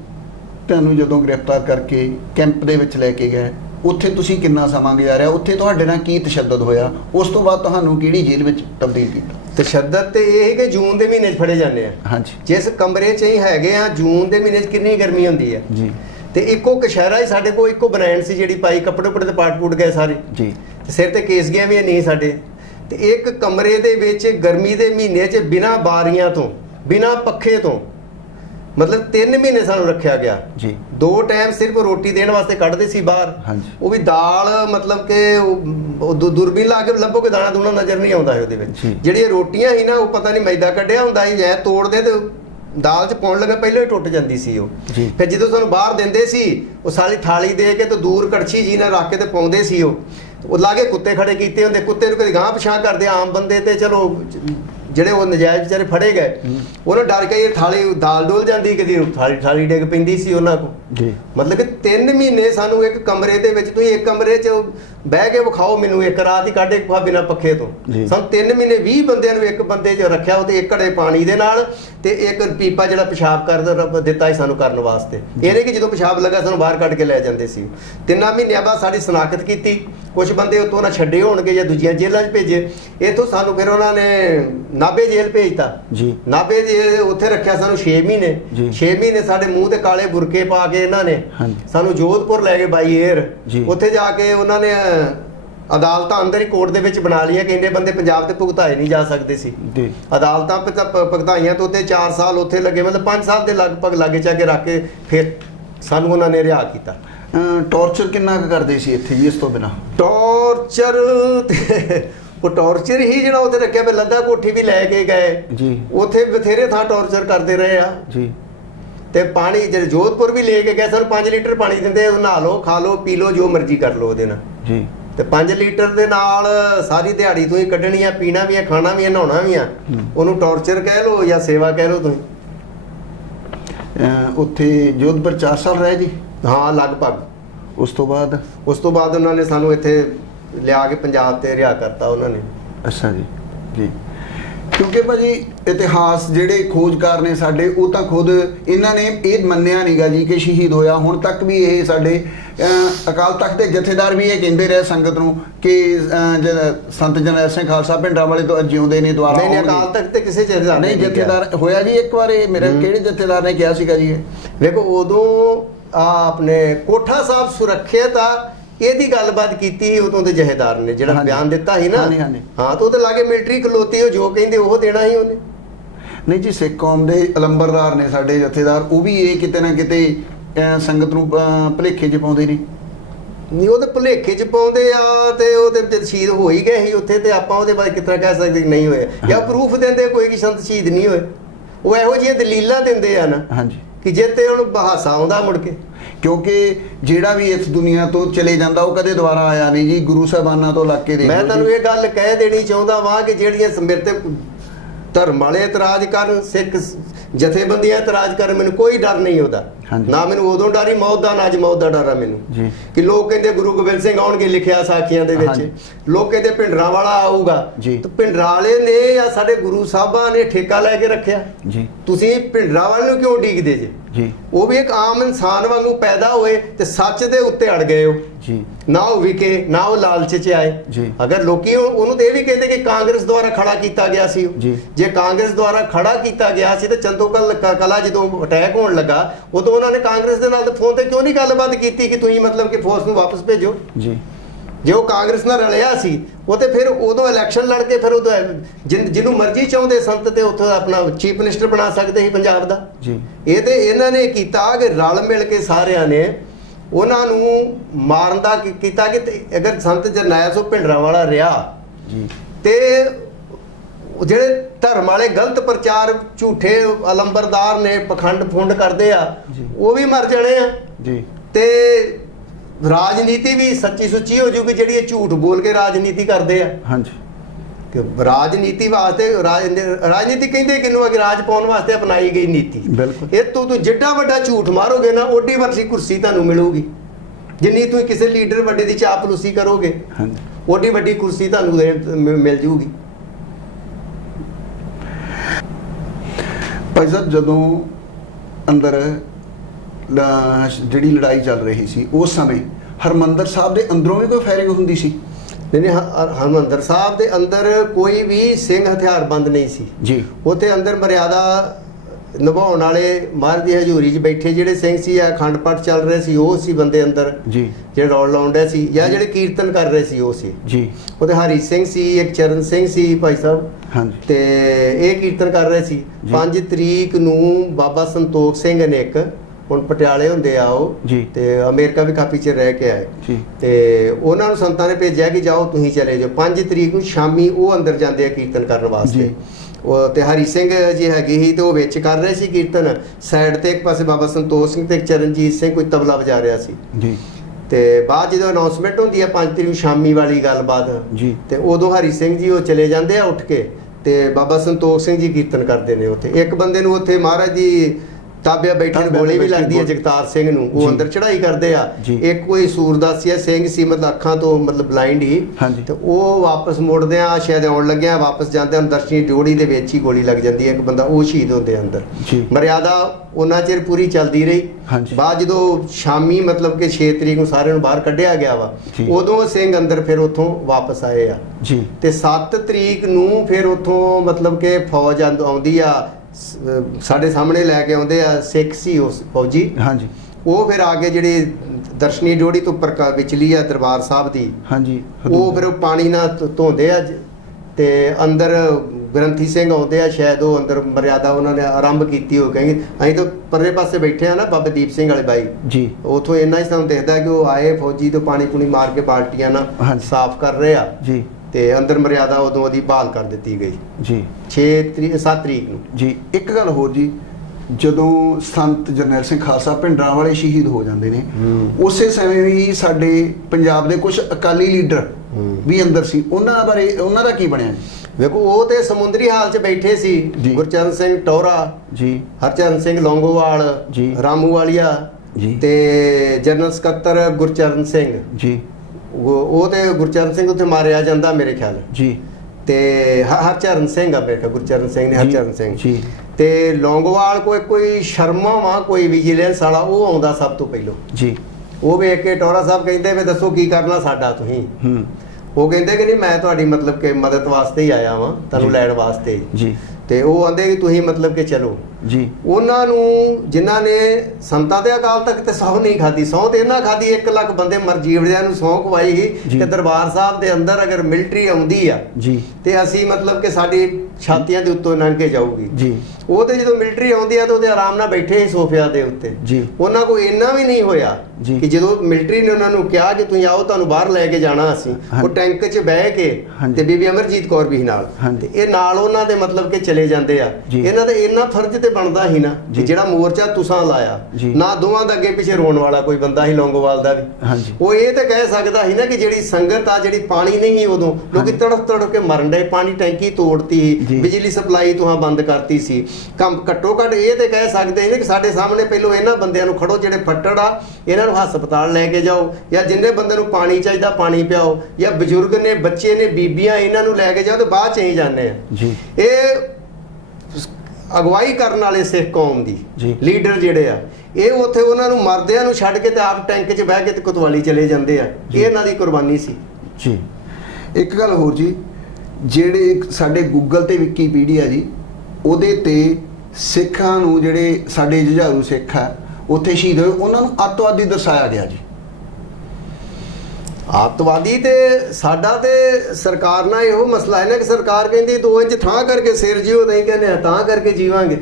ਤੁਹਾਨੂੰ ਜਦੋਂ ਗ੍ਰਿਫਤਾਰ ਕਰਕੇ ਕੈਂਪ ਦੇ ਵਿੱਚ ਲੈ ਕੇ ਗਏ, ਉੱਥੇ ਤੁਸੀਂ ਕਿੰਨਾ ਸਮਾਂ ਗੁਜ਼ਾਰਿਆ? ਉੱਥੇ ਤੁਹਾਡੇ ਨਾਲ ਕੀ ਤਸ਼ੱਦਦ ਹੋਇਆ? ਉਸ ਤੋਂ ਬਾਅਦ ਤੁਹਾਨੂੰ ਕਿਹੜੀ ਜੇਲ੍ਹ ਵਿੱਚ ਤਬਦੀਲ ਕੀਤਾ? ਤਸ਼ੱਦਦ ਤੇ ਇਹ ਹੈ ਕਿ ਜੂਨ ਦੇ ਮਹੀਨੇ 'ਚ ਫੜੇ ਜਾਂਦੇ ਆ। ਹਾਂਜੀ। ਜਿਸ ਕਮਰੇ 'ਚ ਹੀ ਹੈਗੇ ਆ, ਜੂਨ ਦੇ ਮਹੀਨੇ 'ਚ ਕਿੰਨੀ ਗਰਮੀ ਹੁੰਦੀ ਹੈ ਜੀ। ਤੇ ਇੱਕੋ ਕਸ਼ਹਿਰਾ ਹੀ ਸਾਡੇ ਕੋਲ, ਇੱਕੋ ਬਨੈਣ ਸੀ ਜਿਹੜੀ ਪਾਈ, ਕੱਪੜੇ ਤੇ ਪਾਟ ਪੁੱਟ ਗਏ ਸਾਰੇ ਜੀ। ਸਿਰ ਤੇ ਕੇਸ ਗਿਆ ਵੀ ਨਹੀਂ ਸਾਡੇ। ਤੇ ਇੱਕ ਕਮਰੇ ਦੇ ਵਿੱਚ ਗਰਮੀ ਦੇ ਮਹੀਨੇ 'ਚ ਬਿਨਾਂ ਬਾਰੀਆਂ ਤੋਂ, ਬਿਨਾਂ ਪੱਖੇ ਤੋਂ ਮਤਲਬ 3 ਮਹੀਨੇ ਸਾਨੂੰ ਰੱਖਿਆ ਗਿਆ ਜੀ। 2 ਟਾਈਮ ਸਿਰਫ ਰੋਟੀ ਦੇਣ ਵਾਸਤੇ ਕੱਢਦੇ ਸੀ ਬਾਹਰ, ਉਹ ਵੀ ਦਾਲ ਮਤਲਬ ਕਿ ਦੁਰਬੀਨ ਲਾ ਕੇ ਲੱਭੋਗੇ ਦਾਣਾ ਦੂਣਾ ਨਜ਼ਰ ਨਹੀਂ ਆਉਂਦਾ ਉਹਦੇ ਵਿੱਚ। ਜਿਹੜੀਆਂ ਰੋਟੀਆਂ ਸੀ ਨਾ ਉਹ ਪਤਾ ਨਹੀਂ ਮੈਦਾ ਕੱਢਿਆ ਹੁੰਦਾ ਸੀ, ਐ ਤੋੜਦੇ ਤੇ ਦਾਲ 'ਚ ਪਾਉਣ ਲੱਗਾ ਪਹਿਲਾਂ ਹੀ ਟੁੱਟ ਜਾਂਦੀ ਸੀ ਉਹ। ਫਿਰ ਜਦੋਂ ਸਾਨੂੰ ਬਾਹਰ ਦਿੰਦੇ ਸੀ ਉਹ ਸਾਰੀ ਥਾਲੀ ਦੇ ਕੇ ਤੇ ਦੂਰ ਕੜਛੀ ਜੀ ਨਾਲ ਰੱਖ ਕੇ ਤੇ ਪਾਉਂਦੇ ਸੀ ਉਹ ਲਾਗੇ ਕੁੱਤੇ ਖੜੇ ਕੀਤੇ ਹੁੰਦੇ, ਕੁੱਤੇ ਨੂੰ ਕਦੇ ਗਾਂਹ ਪਿਛਾਂ ਕਰਦੇ ਆਮ ਬੰਦੇ ਤੇ ਚਲੋ ਜਿਹੜੇ ਉਹ ਨਜਾਇਜ਼ ਵਿਚਾਰੇ ਫੜੇ ਗਏ, ਉਹਨਾਂ ਡਰ ਕੇ ਇਹ ਥਾਲੀ ਦਾਲ ਡੋਲ ਜਾਂਦੀ, ਕਦੀ ਥਾਲੀ ਡਿੱਗ ਪੈਂਦੀ ਸੀ ਉਹਨਾਂ ਕੋਲ ਜੀ। ਮਤਲਬ ਕਿ 3 ਮਹੀਨੇ ਸਾਨੂੰ ਇੱਕ ਕਮਰੇ ਦੇ ਵਿੱਚ, ਤੁਸੀਂ ਇੱਕ ਕਮਰੇ 'ਚ ਬਹਿ ਕੇ ਵਿਖਾਓ ਮੈਨੂੰ ਇੱਕ ਰਾਤ ਹੀ ਕੱਢੇ ਬਿਨਾਂ ਪੱਖੇ ਤੋਂ, ਸਾਨੂੰ 3 ਮਹੀਨੇ 20 ਬੰਦਿਆਂ ਨੂੰ ਇੱਕ ਬੰਦੇ 'ਚ ਰੱਖਿਆ, ਉਹ ਤੇ ਇੱਕ ਘੜੇ ਪਾਣੀ ਦੇ ਨਾਲ ਤੇ ਇੱਕ ਪੀਪਾ ਜਿਹੜਾ ਪਿਸ਼ਾਬ ਕਰ ਦਿੱਤਾ ਸੀ ਸਾਨੂੰ ਕਰਨ ਵਾਸਤੇ। ਇਹ ਨਹੀਂ ਕਿ ਜਦੋਂ ਪਿਸ਼ਾਬ ਲੱਗਾ ਸਾਨੂੰ ਬਾਹਰ ਕੱਢ ਕੇ ਲੈ ਜਾਂਦੇ ਸੀ। 3 ਮਹੀਨਿਆਂ ਬਾਅਦ ਸਾਡੀ ਸ਼ਨਾਖਤ ਕੀਤੀ, ਕੁਝ ਬੰਦੇ ਉੱਥੋਂ ਨਾ ਛੱਡੇ ਹੋਣਗੇ ਜਾਂ ਦੂਜੀਆਂ ਜੇਲ੍ਹਾਂ 'ਚ ਭੇਜੇ, ਇੱਥੋਂ ਸਾਨੂੰ ਫਿਰ ਉਹਨਾਂ ਨੇ ਨਾਭੇ ਜੇਲ੍ਹ ਭੇਜਤਾ ਜੀ। ਨਾਭੇ ਜੇਲ੍ਹ ਉੱਥੇ ਰੱਖਿਆ ਸਾਨੂੰ 6 ਮਹੀਨੇ। 6 ਮਹੀਨੇ ਸਾਡੇ ਮੂੰਹ ਤੇ ਕਾਲੇ ਬੁਰਕੇ ਪਾ ਕੇ ਇਹਨਾਂ ਨੇ ਸਾਨੂੰ ਜੋਧਪੁਰ ਲੈ ਗਏ ਬਾਈ ਏਅਰ। ਉੱਥੇ ਜਾ ਕੇ ਉਹਨਾਂ ਨੇ ਅਦਾਲਤਾਂ ਅੰਦਰ ਹੀ ਕੋਰਟ ਦੇ ਵਿੱਚ ਬਣਾ ਲਈਆਂ ਕਿ ਇੰਨੇ ਬੰਦੇ ਪੰਜਾਬ ਤੇ ਭੁਗਤਾਏ ਨਹੀਂ ਜਾ ਸਕਦੇ ਸੀ। ਅਦਾਲਤਾਂ ਭੁਗਤਾਈਆਂ ਤੋਂ ਉੱਤੇ 4 ਸਾਲ ਉੱਥੇ ਲੱਗੇ, ਮਤਲਬ 5 ਸਾਲ ਦੇ ਲਗਭਗ ਲਾਗੇ ਚਾ ਕੇ ਰੱਖ ਕੇ ਫਿਰ ਸਾਨੂੰ ਉਹਨਾਂ ਨੇ ਰਿਹਾ ਕੀਤਾ। ਟੌਰਚਰ ਕਿੰਨਾ ਕੁ ਕਰਦੇ ਸੀ ਇੱਥੇ ਜੀ? ਇਸ ਤੋਂ ਬਿਨਾਂ ਟੌਰਚਰ ਉਹ ਟੌਰਚਰ ਹੀ ਜਿਹੜਾ ਉੱਥੇ ਰੱਖਿਆ, ਫਿਰ ਲੱਦਾ ਕੋਠੀ ਵੀ ਲੈ ਕੇ ਗਏ ਜੀ, ਉੱਥੇ ਬਥੇਰੇ ਥਾਂ ਟੌਰਚਰ ਕਰਦੇ ਰਹੇ ਆ ਜੀ। ਤੇ ਪਾਣੀ ਜਿਹੜੇ ਜੋਧਪੁਰ ਵੀ ਲੈ ਕੇ ਗਏ, ਸਾਨੂੰ 5 ਲੀਟਰ ਪਾਣੀ ਦਿੰਦੇ, ਨਹਾ ਲਓ, ਖਾ ਲਓ, ਪੀ ਲਓ, ਜੋ ਮਰਜ਼ੀ ਕਰ ਲਓ ਉਹਦੇ ਨਾਲ ਜੀ। ਤੇ 5 ਲੀਟਰ ਦੇ ਨਾਲ ਸਾਰੀ ਦਿਹਾੜੀ ਤੁਸੀਂ ਕੱਢਣੀ ਆ, ਪੀਣਾ ਵੀ ਆ, ਖਾਣਾ ਵੀ ਆ, ਨਹਾਉਣਾ ਵੀ ਆ। ਉਹਨੂੰ ਟੌਰਚਰ ਕਹਿ ਲਓ ਜਾਂ ਸੇਵਾ ਕਹਿ ਲਓ ਤੁਸੀਂ। ਉੱਥੇ ਜੋਧਪੁਰ 4 ਸਾਲ ਰਹੇ ਜੀ? ਹਾਂ, ਲਗਭਗ। ਉਸ ਤੋਂ ਬਾਅਦ ਉਹਨਾਂ ਨੇ ਸਾਨੂੰ ਇੱਥੇ ਲਿਆ ਕੇ ਪੰਜਾਬ ਤੇ ਰਿਹਾ ਕਰਤਾ ਉਹਨਾਂ ਨੇ। ਅੱਛਾ ਜੀ ਜੀ। ਕਿਉਂਕਿ ਭਾਜੀ ਇਤਿਹਾਸ ਜਿਹੜੇ ਖੋਜਕਾਰ ਨੇ ਸਾਡੇ, ਉਹ ਤਾਂ ਖੁਦ ਇਹਨਾਂ ਨੇ ਇਹ ਮੰਨਿਆ ਨਹੀਂਗਾ ਜੀ ਕਿ ਸ਼ਹੀਦ ਹੋਇਆ। ਹੁਣ ਤੱਕ ਵੀ ਇਹ ਸਾਡੇ ਅਕਾਲ ਤਖਤ ਦੇ ਜਥੇਦਾਰ ਵੀ ਇਹ ਕਹਿੰਦੇ ਰਹੇ ਸੰਗਤ ਨੂੰ ਕਿ ਸੰਤ ਜਰਨੈਲ ਸਿੰਘ ਖਾਲਸਾ ਭਿੰਡਰਾਂ ਵਾਲੇ ਤੋਂ ਜਿਉਂਦੇ ਨੇ ਦੁਆਰਾ। ਨਹੀਂ, ਅਕਾਲ ਤਖਤ ਤੇ ਕਿਸੇ ਜਥੇਦਾਰ ਨਹੀਂ ਜਥੇਦਾਰ ਹੋਇਆ ਜੀ ਇੱਕ ਵਾਰ। ਇਹ ਮੇਰਾ ਕਿਹੜੇ ਜਥੇਦਾਰ ਨੇ ਕਿਹਾ ਸੀਗਾ ਜੀ? ਇਹ ਵੇਖੋ, ਉਦੋਂ ਆਪਣੇ ਕੋਠਾ ਸਾਹਿਬ ਸੁਰੱਖਿਅਤ ਆ, ਇਹਦੀ ਗੱਲਬਾਤ ਕੀਤੀ ਉਦੋਂ ਦੇ ਜਥੇਦਾਰ ਨੇ, ਜਿਹੜਾ ਬਿਆਨ ਦਿੱਤਾ ਸੀ ਨਾ। ਹਾਂ, ਤਾਂ ਉਹਦੇ ਲਾਗੇ ਮਿਲਟਰੀ ਖਲੋਤੀ, ਉਹ ਜੋ ਕਹਿੰਦੇ ਉਹ ਦੇਣਾ ਸੀ ਉਹਨੇ। ਨਹੀਂ ਜੀ, ਸਿੱਖ ਕੌਮ ਦੇ ਅਲੰਬਰਦਾਰ ਨੇ ਸਾਡੇ ਜਥੇਦਾਰ, ਉਹ ਵੀ ਇਹ ਕਿਤੇ ਨਾ ਕਿਤੇ ਸੰਗਤ ਨੂੰ ਭੁਲੇਖੇ 'ਚ ਪਾਉਂਦੇ ਨੇ। ਨਹੀਂ, ਉਹਦੇ ਭੁਲੇਖੇ 'ਚ ਪਾਉਂਦੇ ਆ ਤੇ ਉਹਦੇ ਜਦ ਸ਼ਹੀਦ ਹੋ ਹੀ ਗਏ ਸੀ ਉੱਥੇ, ਤੇ ਆਪਾਂ ਉਹਦੇ ਬਾਰੇ ਕਿਸ ਤਰ੍ਹਾਂ ਕਹਿ ਸਕਦੇ ਨਹੀਂ ਹੋਏ? ਜਾਂ ਪ੍ਰੂਫ ਦਿੰਦੇ ਕੋਈ ਕਿ ਸੰਤ ਸ਼ਹੀਦ ਨਹੀਂ ਹੋਏ। ਉਹ ਇਹੋ ਜਿਹੀਆਂ ਦਲੀਲਾਂ ਦਿੰਦੇ ਆ ਨਾ ਹਾਂਜੀ, ਕਿ ਜੇ ਤੇ ਉਹਨੂੰ ਬਹਾਸਾ ਆਉਂਦਾ ਮੁੜ ਕੇ। ਕਿਉਂਕਿ ਜਿਹੜਾ ਵੀ ਇਸ ਦੁਨੀਆ ਤੋਂ ਚਲੇ ਜਾਂਦਾ ਉਹ ਕਦੇ ਦੁਬਾਰਾ ਆਇਆ ਨਹੀਂ ਜੀ। ਗੁਰੂ ਸਾਹਿਬਾਨਾਂ ਤੋਂ ਲੱਗ ਕੇ ਮੈਂ ਤੁਹਾਨੂੰ ਇਹ ਗੱਲ ਕਹਿ ਦੇਣੀ ਚਾਹੁੰਦਾ ਵਾਂ ਕਿ ਜਿਹੜੀਆਂ ਮੇਰੇ ਤੇ ਧਰਮ ਵਾਲੇ ਇਤਰਾਜ਼ ਕਰਨ, ਸਿੱਖ ਜਥੇਬੰਦੀਆਂ ਇਤਰਾਜ਼ ਕਰਨ, ਮੈਨੂੰ ਕੋਈ ਡਰ ਨਹੀਂ ਉਹਦਾ। ਨਾ ਮੈਨੂੰ ਉਦੋਂ ਡਰ ਹੀ ਮੌਤ ਦਾ, ਨਾ ਅੱਜ ਮੌਤ ਦਾ ਡਰ ਆ ਮੈਨੂੰ। ਕਿ ਲੋਕ ਕਹਿੰਦੇ ਗੁਰੂ ਗੋਬਿੰਦ ਸਿੰਘ ਆਉਣਗੇ, ਲਿਖਿਆ ਸਾਖੀਆਂ ਦੇ ਵਿੱਚ। ਲੋਕ ਕਹਿੰਦੇ ਭਿੰਡਰਾਂ ਵਾਲਾ ਆਊਗਾ, ਤੇ ਭਿੰਡਰਾਂ ਵਾਲੇ ਨੇ ਜਾਂ ਸਾਡੇ ਗੁਰੂ ਸਾਹਿਬਾਂ ਨੇ ਠੇਕਾ ਲੈ ਕੇ ਰੱਖਿਆ। ਤੁਸੀਂ ਭਿੰਡਰਾਂ ਵਾਲੇ ਨੂੰ ਕਿਉਂ ਉਡੀਕਦੇ ਜੇ? ਉਹ ਵੀ ਇੱਕ ਆਮ ਇਨਸਾਨ ਵਾਂਗੂ ਪੈਦਾ ਹੋਏ ਤੇ ਸੱਚ ਦੇ ਉੱਤੇ ਅੜ ਗਏ। ਉਹ ਨਾ ਉਹ ਵਿਕੇ, ਨਾ ਉਹ ਲਾਲਚ 'ਚ ਆਏ। ਅਗਰ ਲੋਕੀ ਉਹਨੂੰ ਤੇ ਇਹ ਵੀ ਕਹਿੰਦੇ ਕਿ ਕਾਂਗਰਸ ਦੁਆਰਾ ਖੜਾ ਕੀਤਾ ਗਿਆ ਸੀ। ਜੇ ਕਾਂਗਰਸ ਦੁਆਰਾ ਖੜਾ ਕੀਤਾ ਗਿਆ ਸੀ ਤੇ ਚੰਦੋਕਲ ਕਲਾ ਜਦੋਂ ਅਟੈਕ ਹੋਣ ਲੱਗਾ, ਉਦੋਂ ਉਹਨਾਂ ਨੇ ਕਾਂਗਰਸ ਦੇ ਨਾਲ ਫੋਨ ਤੇ ਕਿਉਂ ਨਹੀਂ ਗੱਲਬਾਤ ਕੀਤੀ ਕਿ ਤੁਸੀਂ ਮਤਲਬ ਕਿ ਫੌਜ ਨੂੰ ਵਾਪਸ ਭੇਜੋ? ਜੇ ਉਹ ਕਾਂਗਰਸ ਨਾਲ ਰਲਿਆ ਸੀ, ਉਹ ਤੇ ਫਿਰ ਉਦੋਂ ਇਲੈਕਸ਼ਨ ਲੜ ਕੇ ਫਿਰ ਉਦੋਂ ਜਿਹਨੂੰ ਮਰਜ਼ੀ ਚਾਹੁੰਦੇ ਸੰਤ ਤੇ ਉੱਥੋਂ ਆਪਣਾ ਚੀਫ ਮਿਨਿਸਟਰ ਬਣਾ ਸਕਦੇ ਸੀ ਪੰਜਾਬ ਦਾ। ਇਹ ਤੇ ਇਹਨਾਂ ਨੇ ਕੀਤਾ ਕਿ ਰਲ ਮਿਲ ਕੇ ਸਾਰਿਆਂ ਨੇ ਉਹਨਾਂ ਨੂੰ ਮਾਰਨ ਦਾ ਕੀਤਾ ਕਿ ਅਗਰ ਸੰਤ ਜਰਨੈਲ ਸਿੰਘ ਭਿੰਡਰਾਂ ਵਾਲਾ ਰਿਹਾ ਤੇ ਜਿਹੜੇ ਧਰਮ ਵਾਲੇ ਗਲਤ ਪ੍ਰਚਾਰ, ਝੂਠੇ ਅਲੰਬਰਦਾਰ ਨੇ, ਪਖੰਡ ਫੁੰਡ ਕਰਦੇ ਆ, ਉਹ ਵੀ ਮਰ ਜਾਣੇ ਆ। ਤੇ ਰਾਜਨੀਤੀ ਵੀ ਸੱਚੀ ਸੁੱਚੀ ਹੋ ਜੂਗੀ, ਜਿਹੜੀ ਇਹ ਝੂਠ ਬੋਲ ਕੇ ਰਾਜਨੀਤੀ ਕਰਦੇ ਆ। ਕਿ ਰਾਜਨੀਤੀ ਵਾਸਤੇ ਰਾਜਨੀਤੀ ਕਹਿੰਦੇ ਕਿਹਨੂੰ ਆ? ਕਿ ਰਾਜ ਪਾਉਣ ਵਾਸਤੇ ਅਪਣਾਈ ਗਈ ਨੀਤੀ। ਇਹ ਤੂੰ ਜਿੱਡਾ ਵੱਡਾ ਝੂਠ ਮਾਰੋਗੇ ਨਾ, ਓਡੀ ਵੱਡੀ ਕੁਰਸੀ ਤੁਹਾਨੂੰ ਮਿਲੂਗੀ। ਜਿੰਨੀ ਤੁਸੀਂ ਕਿਸੇ ਲੀਡਰ ਵੱਡੇ ਦੀ ਚਾਪਲੂਸੀ ਕਰੋਗੇ, ਓਡੀ ਵੱਡੀ ਕੁਰਸੀ ਤੁਹਾਨੂੰ ਮਿਲ ਜੂਗੀ। ਭਾਈ ਸਾਹਿਬ, ਜਦੋਂ ਅੰਦਰ ਜਿਹੜੀ ਲੜਾਈ ਚੱਲ ਰਹੀ ਸੀ ਉਸ ਸਮੇਂ ਹਰਮੰਦਰ ਸਾਹਿਬ ਦੇ ਅੰਦਰੋਂ ਵੀ ਕੋਈ ਫਾਇਰਿੰਗ ਹੁੰਦੀ ਸੀ? ਨਹੀਂ, ਹਰਮੰਦਰ ਸਾਹਿਬ ਦੇ ਅੰਦਰ ਕੋਈ ਵੀ ਸਿੰਘ ਹਥਿਆਰਬੰਦ ਨਹੀਂ ਸੀ ਜੀ। ਉੱਥੇ ਅੰਦਰ ਮਰਿਆਦਾ ਨਿਭਾਉਣ ਵਾਲੇ ਮਹਾਰਾਜ ਦੀ ਹਜ਼ੂਰੀ 'ਚ ਬੈਠੇ ਜਿਹੜੇ ਸਿੰਘ ਸੀ, ਆ ਅਖੰਡ ਪਾਠ ਚੱਲ ਰਹੇ ਸੀ, ਉਹ ਸੀ ਬੰਦੇ ਅੰਦਰ ਜੀ। ਜਿਹੜੇ ਰੌਲ ਲਾਉਂਦੇ ਸੀ ਜਾਂ ਜਿਹੜੇ ਕੀਰਤਨ ਕਰ ਰਹੇ ਸੀ, ਉਹ ਸੀ ਜੀ। ਉਹਦੇ ਹਰੀ ਸਿੰਘ ਸੀ, ਇੱਕ ਚਰਨ ਸਿੰਘ ਸੀ ਭਾਈ ਸਾਹਿਬ, ਤੇ ਇਹ ਕੀਰਤਨ ਕਰ ਰਹੇ ਸੀ। 5 ਤਰੀਕ ਨੂੰ ਬਾਬਾ ਸੰਤੋਖ ਸਿੰਘ ਨੇ, ਇੱਕ ਹੁਣ ਪਟਿਆਲੇ ਹੁੰਦੇ ਆ ਉਹ, ਤੇ ਅਮਰੀਕਾ ਵੀ ਕਾਫੀ ਚਿਰ ਰਹਿ ਕੇ ਆਏ, ਤੇ ਉਹਨਾਂ ਨੂੰ ਸੰਤਾਂ ਨੇ ਭੇਜਿਆ ਕਿ ਜਾਓ ਤੁਸੀਂ ਚਲੇ ਜਾਓ। 5 ਤਰੀਕ ਨੂੰ ਸ਼ਾਮੀ ਉਹ ਅੰਦਰ ਜਾਂਦੇ ਆ ਕੀਰਤਨ ਕਰਨ ਵਾਸਤੇ। ਉਹ ਤੇ ਹਰੀ ਸਿੰਘ ਜੀ ਹੈਗੇ ਸੀ, ਤੇ ਉਹ ਵਿੱਚ ਕਰ ਰਹੇ ਸੀ ਕੀਰਤਨ। ਸਾਈਡ ਤੇ ਇੱਕ ਪਾਸੇ ਬਾਬਾ ਸੰਤੋਖ ਸਿੰਘ ਤੇ ਇੱਕ ਚਰਨਜੀਤ ਸਿੰਘ ਕੋਈ ਤਬਲਾ ਵਜਾ ਰਿਹਾ ਸੀ ਜੀ। ਤੇ ਬਾਅਦ ਜਦੋਂ ਅਨਾਉਂਸਮੈਂਟ ਹੁੰਦੀ ਆ 5 ਤਰੀਕ ਨੂੰ ਸ਼ਾਮੀ ਵਾਲੀ ਗੱਲਬਾਤ, ਤੇ ਉਦੋਂ ਹਰੀ ਸਿੰਘ ਜੀ ਉਹ ਚਲੇ ਜਾਂਦੇ ਆ ਉੱਠ ਕੇ, ਤੇ ਬਾਬਾ ਸੰਤੋਖ ਸਿੰਘ ਜੀ ਕੀਰਤਨ ਕਰਦੇ ਨੇ ਉੱਥੇ। ਇੱਕ ਬੰਦੇ ਨੂੰ ਉੱਥੇ ਮਹਾਰਾਜ ਦੀ ਤਾਬਿਆ ਬੈਠੇ ਨੂੰ ਗੋਲੀ ਵੀ ਲੱਗਦੀ ਹੈ ਜਗਤਾਰ ਸਿੰਘ ਨੂੰ, ਉਹ ਅੰਦਰ ਚੜ੍ਹਾਈ ਕਰਦੇ ਆ। ਇੱਕ ਕੋਈ ਸੂਰਦਾਸੀਆ ਸਿੰਘ ਸੀ, ਮਤਲਬ ਅੱਖਾਂ ਤੋਂ ਮਤਲਬ ਬਲਾਈਂਡ ਹੀ, ਤੇ ਉਹ ਵਾਪਸ ਮੁੜਦੇ ਆ ਸ਼ਾਇਦ ਆਉਣ ਲੱਗਿਆ, ਵਾਪਸ ਜਾਂਦੇ ਹਨ ਦਰਸ਼ਨੀ ਡਿਓੜੀ ਦੇ ਵਿੱਚ ਹੀ ਗੋਲੀ ਲੱਗ ਜਾਂਦੀ ਹੈ ਇੱਕ ਬੰਦਾ, ਉਹ ਸ਼ਹੀਦ ਹੁੰਦੇ ਅੰਦਰ। ਮਰਿਆਦਾ ਉਹਨਾਂ ਚਿਰ ਪੂਰੀ ਚੱਲਦੀ ਰਹੀ। ਬਾਅਦ ਜਦੋਂ ਸ਼ਾਮੀ ਮਤਲਬ ਕਿ 6 ਤਰੀਕ ਨੂੰ ਸਾਰਿਆਂ ਨੂੰ ਬਾਹਰ ਕੱਢਿਆ ਗਿਆ ਵਾ, ਉਦੋਂ ਸਿੰਘ ਅੰਦਰ ਫਿਰ ਉੱਥੋਂ ਵਾਪਸ ਆਏ ਆ। ਤੇ 7 ਤਰੀਕ ਨੂੰ ਫਿਰ ਉੱਥੋਂ ਮਤਲਬ ਕਿ ਫੌਜ ਆਉਂਦੀ ਆ, ਸਾਡੇ ਸਾਹਮਣੇ ਲੈ ਕੇ ਆਉਂਦੇ ਆ, ਸਿੱਖ ਸੀ ਉਸ ਫੌਜੀ। ਉਹ ਫਿਰ ਆ ਕੇ ਜਿਹੜੇ ਦਰਸ਼ਨੀ ਡਿਓੜੀ ਤੋਂ ਉੱਪਰ ਵਿਚਲੀ ਆ ਦਰਬਾਰ ਸਾਹਿਬ ਦੀ, ਉਹ ਫਿਰ ਪਾਣੀ ਨਾਲ ਧੋਂਦੇ ਆ ਤੇ ਅੰਦਰ ਗ੍ਰੰਥੀ ਸਿੰਘ ਆਉਂਦੇ ਆ, ਸ਼ਾਇਦ ਉਹ ਅੰਦਰ ਮਰਿਆਦਾ ਉਹਨਾਂ ਨੇ ਆਰੰਭ ਕੀਤੀ ਹੋ, ਕਹਿੰਗੇ ਅਸੀਂ ਤਾਂ ਪਰਲੇ ਪਾਸੇ ਬੈਠੇ ਆ ਨਾ ਬਾਬਾ ਦੀਪ ਸਿੰਘ ਵਾਲੇ ਬਾਈ, ਉੱਥੋਂ ਇੰਨਾ ਹੀ ਸਾਨੂੰ ਦਿਖਦਾ ਕਿ ਉਹ ਆਏ ਫੌਜੀ ਤੋਂ ਪਾਣੀ ਪੂਣੀ ਮਾਰ ਕੇ ਬਾਲਟੀਆਂ ਨਾਲ ਸਾਫ਼ ਕਰ ਰਹੇ ਆ ਤੇ ਅੰਦਰ ਮਰਿਆਦਾ ਉਦੋਂ ਉਹਦੀ ਬਹਾਲ ਕਰ ਦਿੱਤੀ ਗਈ 7 ਤਰੀਕ ਨੂੰ। ਇੱਕ ਗੱਲ ਹੋਰ ਜੀ, ਜਦੋਂ ਸੰਤ ਜਰਨੈਲ ਸਿੰਘ ਖਾਲਸਾ ਭਿੰਡਰਾਂ ਵਾਲੇ ਸ਼ਹੀਦ ਹੋ ਜਾਂਦੇ ਨੇ, ਉਸੇ ਸਮੇਂ ਵੀ ਸਾਡੇ ਪੰਜਾਬ ਦੇ ਕੁਝ ਅਕਾਲੀ ਲੀਡਰ ਵੀ ਅੰਦਰ ਸੀ, ਉਹਨਾਂ ਬਾਰੇ ਉਹਨਾਂ ਦਾ ਕੀ ਬਣਿਆ? ਵੇਖੋ ਉਹ ਤੇ ਸਮੁੰਦਰੀ ਹਾਲ 'ਚ ਬੈਠੇ ਸੀ, ਗੁਰਚਰਨ ਸਿੰਘ ਟੌਹਰਾ, ਹਰਚਰਨ ਸਿੰਘ ਲੌਂਗੋਵਾਲ, ਰਾਮੂ ਵਾਲੀਆ ਤੇ ਜਨਰਲ ਸਕੱਤਰ ਗੁਰਚਰਨ ਸਿੰਘ। ਉਹ ਤੇ ਗੁਰਚਰਨ ਸਿੰਘ ਉੱਥੇ ਮਾਰਿਆ ਜਾਂਦਾ ਮੇਰੇ ਖਿਆਲ ਤੇ ਹਰਚਰਨ ਸਿੰਘ ਆ ਮੇਰੇ ਖਿਆਲ, ਗੁਰਚਰਨ ਸਿੰਘ ਨੇ ਹਰਚਰਨ ਸਿੰਘ ਤੇ ਲੌਂਗੋਵਾਲ ਕੋਈ ਸ਼ਰਮਾ ਵਾ ਕੋਈ ਵਿਜੀਲੈਂਸ ਵਾਲਾ, ਉਹ ਆਉਂਦਾ ਸਭ ਤੋਂ ਪਹਿਲੋਂ। ਉਹ ਵੇਖ ਕੇ ਟੌਹਰਾ ਸਾਹਿਬ ਕਹਿੰਦੇ ਵੀ ਦੱਸੋ ਕੀ ਕਰਨਾ ਸਾਡਾ ਤੁਸੀਂ? ਉਹ ਕਹਿੰਦੇ ਕਿ ਨਹੀਂ ਮੈਂ ਤੁਹਾਡੀ ਮਤਲਬ ਕਿ ਮਦਦ ਵਾਸਤੇ ਹੀ ਆਇਆ ਵਾਂ, ਤੁਹਾਨੂੰ ਲੈਣ ਵਾਸਤੇ। ਤੇ ਉਹ ਆਂਦੇ ਕਿ ਤੁਸੀਂ ਮਤਲਬ ਕਿ ਚਲੋ। ਉਹਨਾਂ ਨੂੰ ਜਿਨ੍ਹਾਂ ਨੇ ਸੰਤਾਂ ਦੇ ਅਕਾਲ ਤਖਤ ਤੇ ਸਹੁੰ ਨਹੀਂ ਖਾਦੀ, ਸਹੁੰ ਤੇ ਇਹਨਾਂ ਖਾਦੀ 1 ਲੱਖ ਬੰਦੇ ਮਰਜੀਵੜਿਆਂ ਨੂੰ ਸਹੁੰ ਖਵਾਈ ਸੀ ਕਿ ਦਰਬਾਰ ਸਾਹਿਬ ਦੇ ਅੰਦਰ ਅਗਰ ਮਿਲਟਰੀ ਆਉਂਦੀ ਆ ਤੇ ਅਸੀਂ ਮਤਲਬ ਕਿ ਸਾਡੀ ਛਾਤੀਆਂ ਦੇ ਉੱਤੋਂ ਲੰਘ ਕੇ ਜਾਊਗੀ। ਉਹ ਤੇ ਜਦੋਂ ਮਿਲਟਰੀ ਆਉਂਦੀ ਆ ਤਾਂ ਉਹਦੇ ਆਰਾਮ ਨਾਲ ਬੈਠੇ ਸੀ ਸੋਫਿਆਂ ਦੇ ਉੱਤੇ। ਉਹਨਾਂ ਕੋਲ ਇੰਨਾ ਵੀ ਨਹੀਂ ਹੋਇਆ ਕਿ ਜਦੋਂ ਮਿਲਟਰੀ ਨੇ ਉਹਨਾਂ ਨੂੰ ਕਿਹਾ ਕਿ ਤੁਸੀਂ ਆਓ ਤੁਹਾਨੂੰ ਬਾਹਰ ਲੈ ਕੇ ਜਾਣਾ ਅਸੀਂ, ਉਹ ਟੈਂਕ 'ਚ ਬਹਿ ਕੇ ਤੇ ਬੀਬੀ ਅਮਰਜੀਤ ਕੌਰ ਵੀ ਨਾਲ, ਤੇ ਇਹ ਨਾਲ ਉਹਨਾਂ ਦੇ ਮਤਲਬ ਕਿ ਚਲੇ ਜਾਂਦੇ ਆ। ਇਹਨਾਂ ਦਾ ਇੰਨਾ ਫਰਜ਼ ਤੇ ਬਣਦਾ ਸੀ ਨਾ ਕਿ ਜਿਹੜਾ ਮੋਰਚਾ ਤੁਸਾਂ ਲਾਇਆ ਨਾ, ਦੋਵਾਂ ਦਾ ਅੱਗੇ ਪਿੱਛੇ ਰੋਣ ਵਾਲਾ ਕੋਈ ਬੰਦਾ ਸੀ ਲੌਂਗੋਵਾਲ ਦਾ ਵੀ। ਉਹ ਇਹ ਤਾਂ ਕਹਿ ਸਕਦਾ ਸੀ ਨਾ ਕਿ ਜਿਹੜੀ ਸੰਗਤ ਆ, ਜਿਹੜੀ ਪਾਣੀ ਨਹੀਂ ਸੀ ਉਦੋਂ, ਲੋਕੀ ਤੜਫ ਤੜਫ ਕੇ ਮਰਨ ਡਏ, ਪਾਣੀ ਟੈਂਕੀ ਤੋੜਤੀ, ਬਿਜਲੀ ਸਪਲਾਈ ਤੁਹਾਂ ਬੰਦ ਕਰਤੀ ਸੀ। ਘੱਟੋ ਘੱਟ ਇਹ ਤੇ ਕਹਿ ਸਕਦੇ ਨੇ ਕਿ ਸਾਡੇ ਸਾਹਮਣੇ ਪਹਿਲੋਂ ਇਹਨਾਂ ਬੰਦਿਆਂ ਨੂੰ ਖੜੋ ਜਿਹੜੇ ਫੱਟੜ ਆ, ਇਹਨਾਂ ਨੂੰ ਹਸਪਤਾਲ ਲੈ ਕੇ ਜਾਓ, ਜਾਂ ਜਿੰਨੇ ਬੰਦੇ ਨੂੰ ਪਾਣੀ ਚਾਹੀਦਾ ਪਾਣੀ ਪਿਆਓ, ਜਾਂ ਬਜ਼ੁਰਗ ਨੇ, ਬੱਚੇ ਨੇ, ਬੀਬੀਆਂ, ਇਹਨਾਂ ਨੂੰ ਲੈ ਕੇ ਜਾਓ ਤੇ ਬਾਅਦ ਚ ਹੀ ਜਾਂਦੇ ਆ। ਇਹ ਅਗਵਾਈ ਕਰਨ ਵਾਲੇ ਸਿੱਖ ਕੌਮ ਦੀ ਲੀਡਰ ਜਿਹੜੇ ਆ, ਇਹ ਉੱਥੇ ਉਹਨਾਂ ਨੂੰ ਮਰਦਿਆਂ ਨੂੰ ਛੱਡ ਕੇ ਤੇ ਆਪ ਟੈਂਕ 'ਚ ਬਹਿ ਕੇ ਤੇ ਕੋਤਵਾਲੀ ਚਲੇ ਜਾਂਦੇ ਆ। ਇਹ ਇਹਨਾਂ ਦੀ ਕੁਰਬਾਨੀ ਸੀ। ਇੱਕ ਗੱਲ ਹੋਰ ਜੀ, ਜਿਹੜੇ ਸਾਡੇ ਗੂਗਲ ਤੇ ਵਿਕੀਪੀਡੀਆ ਜੀ, ਉਹਦੇ ਤੇ ਸਿੱਖਾਂ ਨੂੰ, ਜਿਹੜੇ ਸਾਡੇ ਜੁਝਾਰੂ ਸਿੱਖ ਆ ਉੱਥੇ ਸ਼ਹੀਦ ਹੋਏ, ਉਹਨਾਂ ਨੂੰ ਅੱਤਵਾਦੀ ਦਰਸਾਇਆ ਗਿਆ ਜੀ। ਅੱਤਵਾਦੀ ਤੇ ਸਾਡਾ ਤੇ ਸਰਕਾਰ ਨਾਲ ਇਹੋ ਮਸਲਾ ਹੈ ਨਾ ਕਿ ਸਰਕਾਰ ਕਹਿੰਦੀ 2 ਇੰਚ ਥਾਂ ਕਰਕੇ ਸਿਰ ਜਿਓ, ਨਹੀਂ ਕਹਿੰਦੇ ਤਾਂ ਕਰਕੇ ਜੀਵਾਂਗੇ।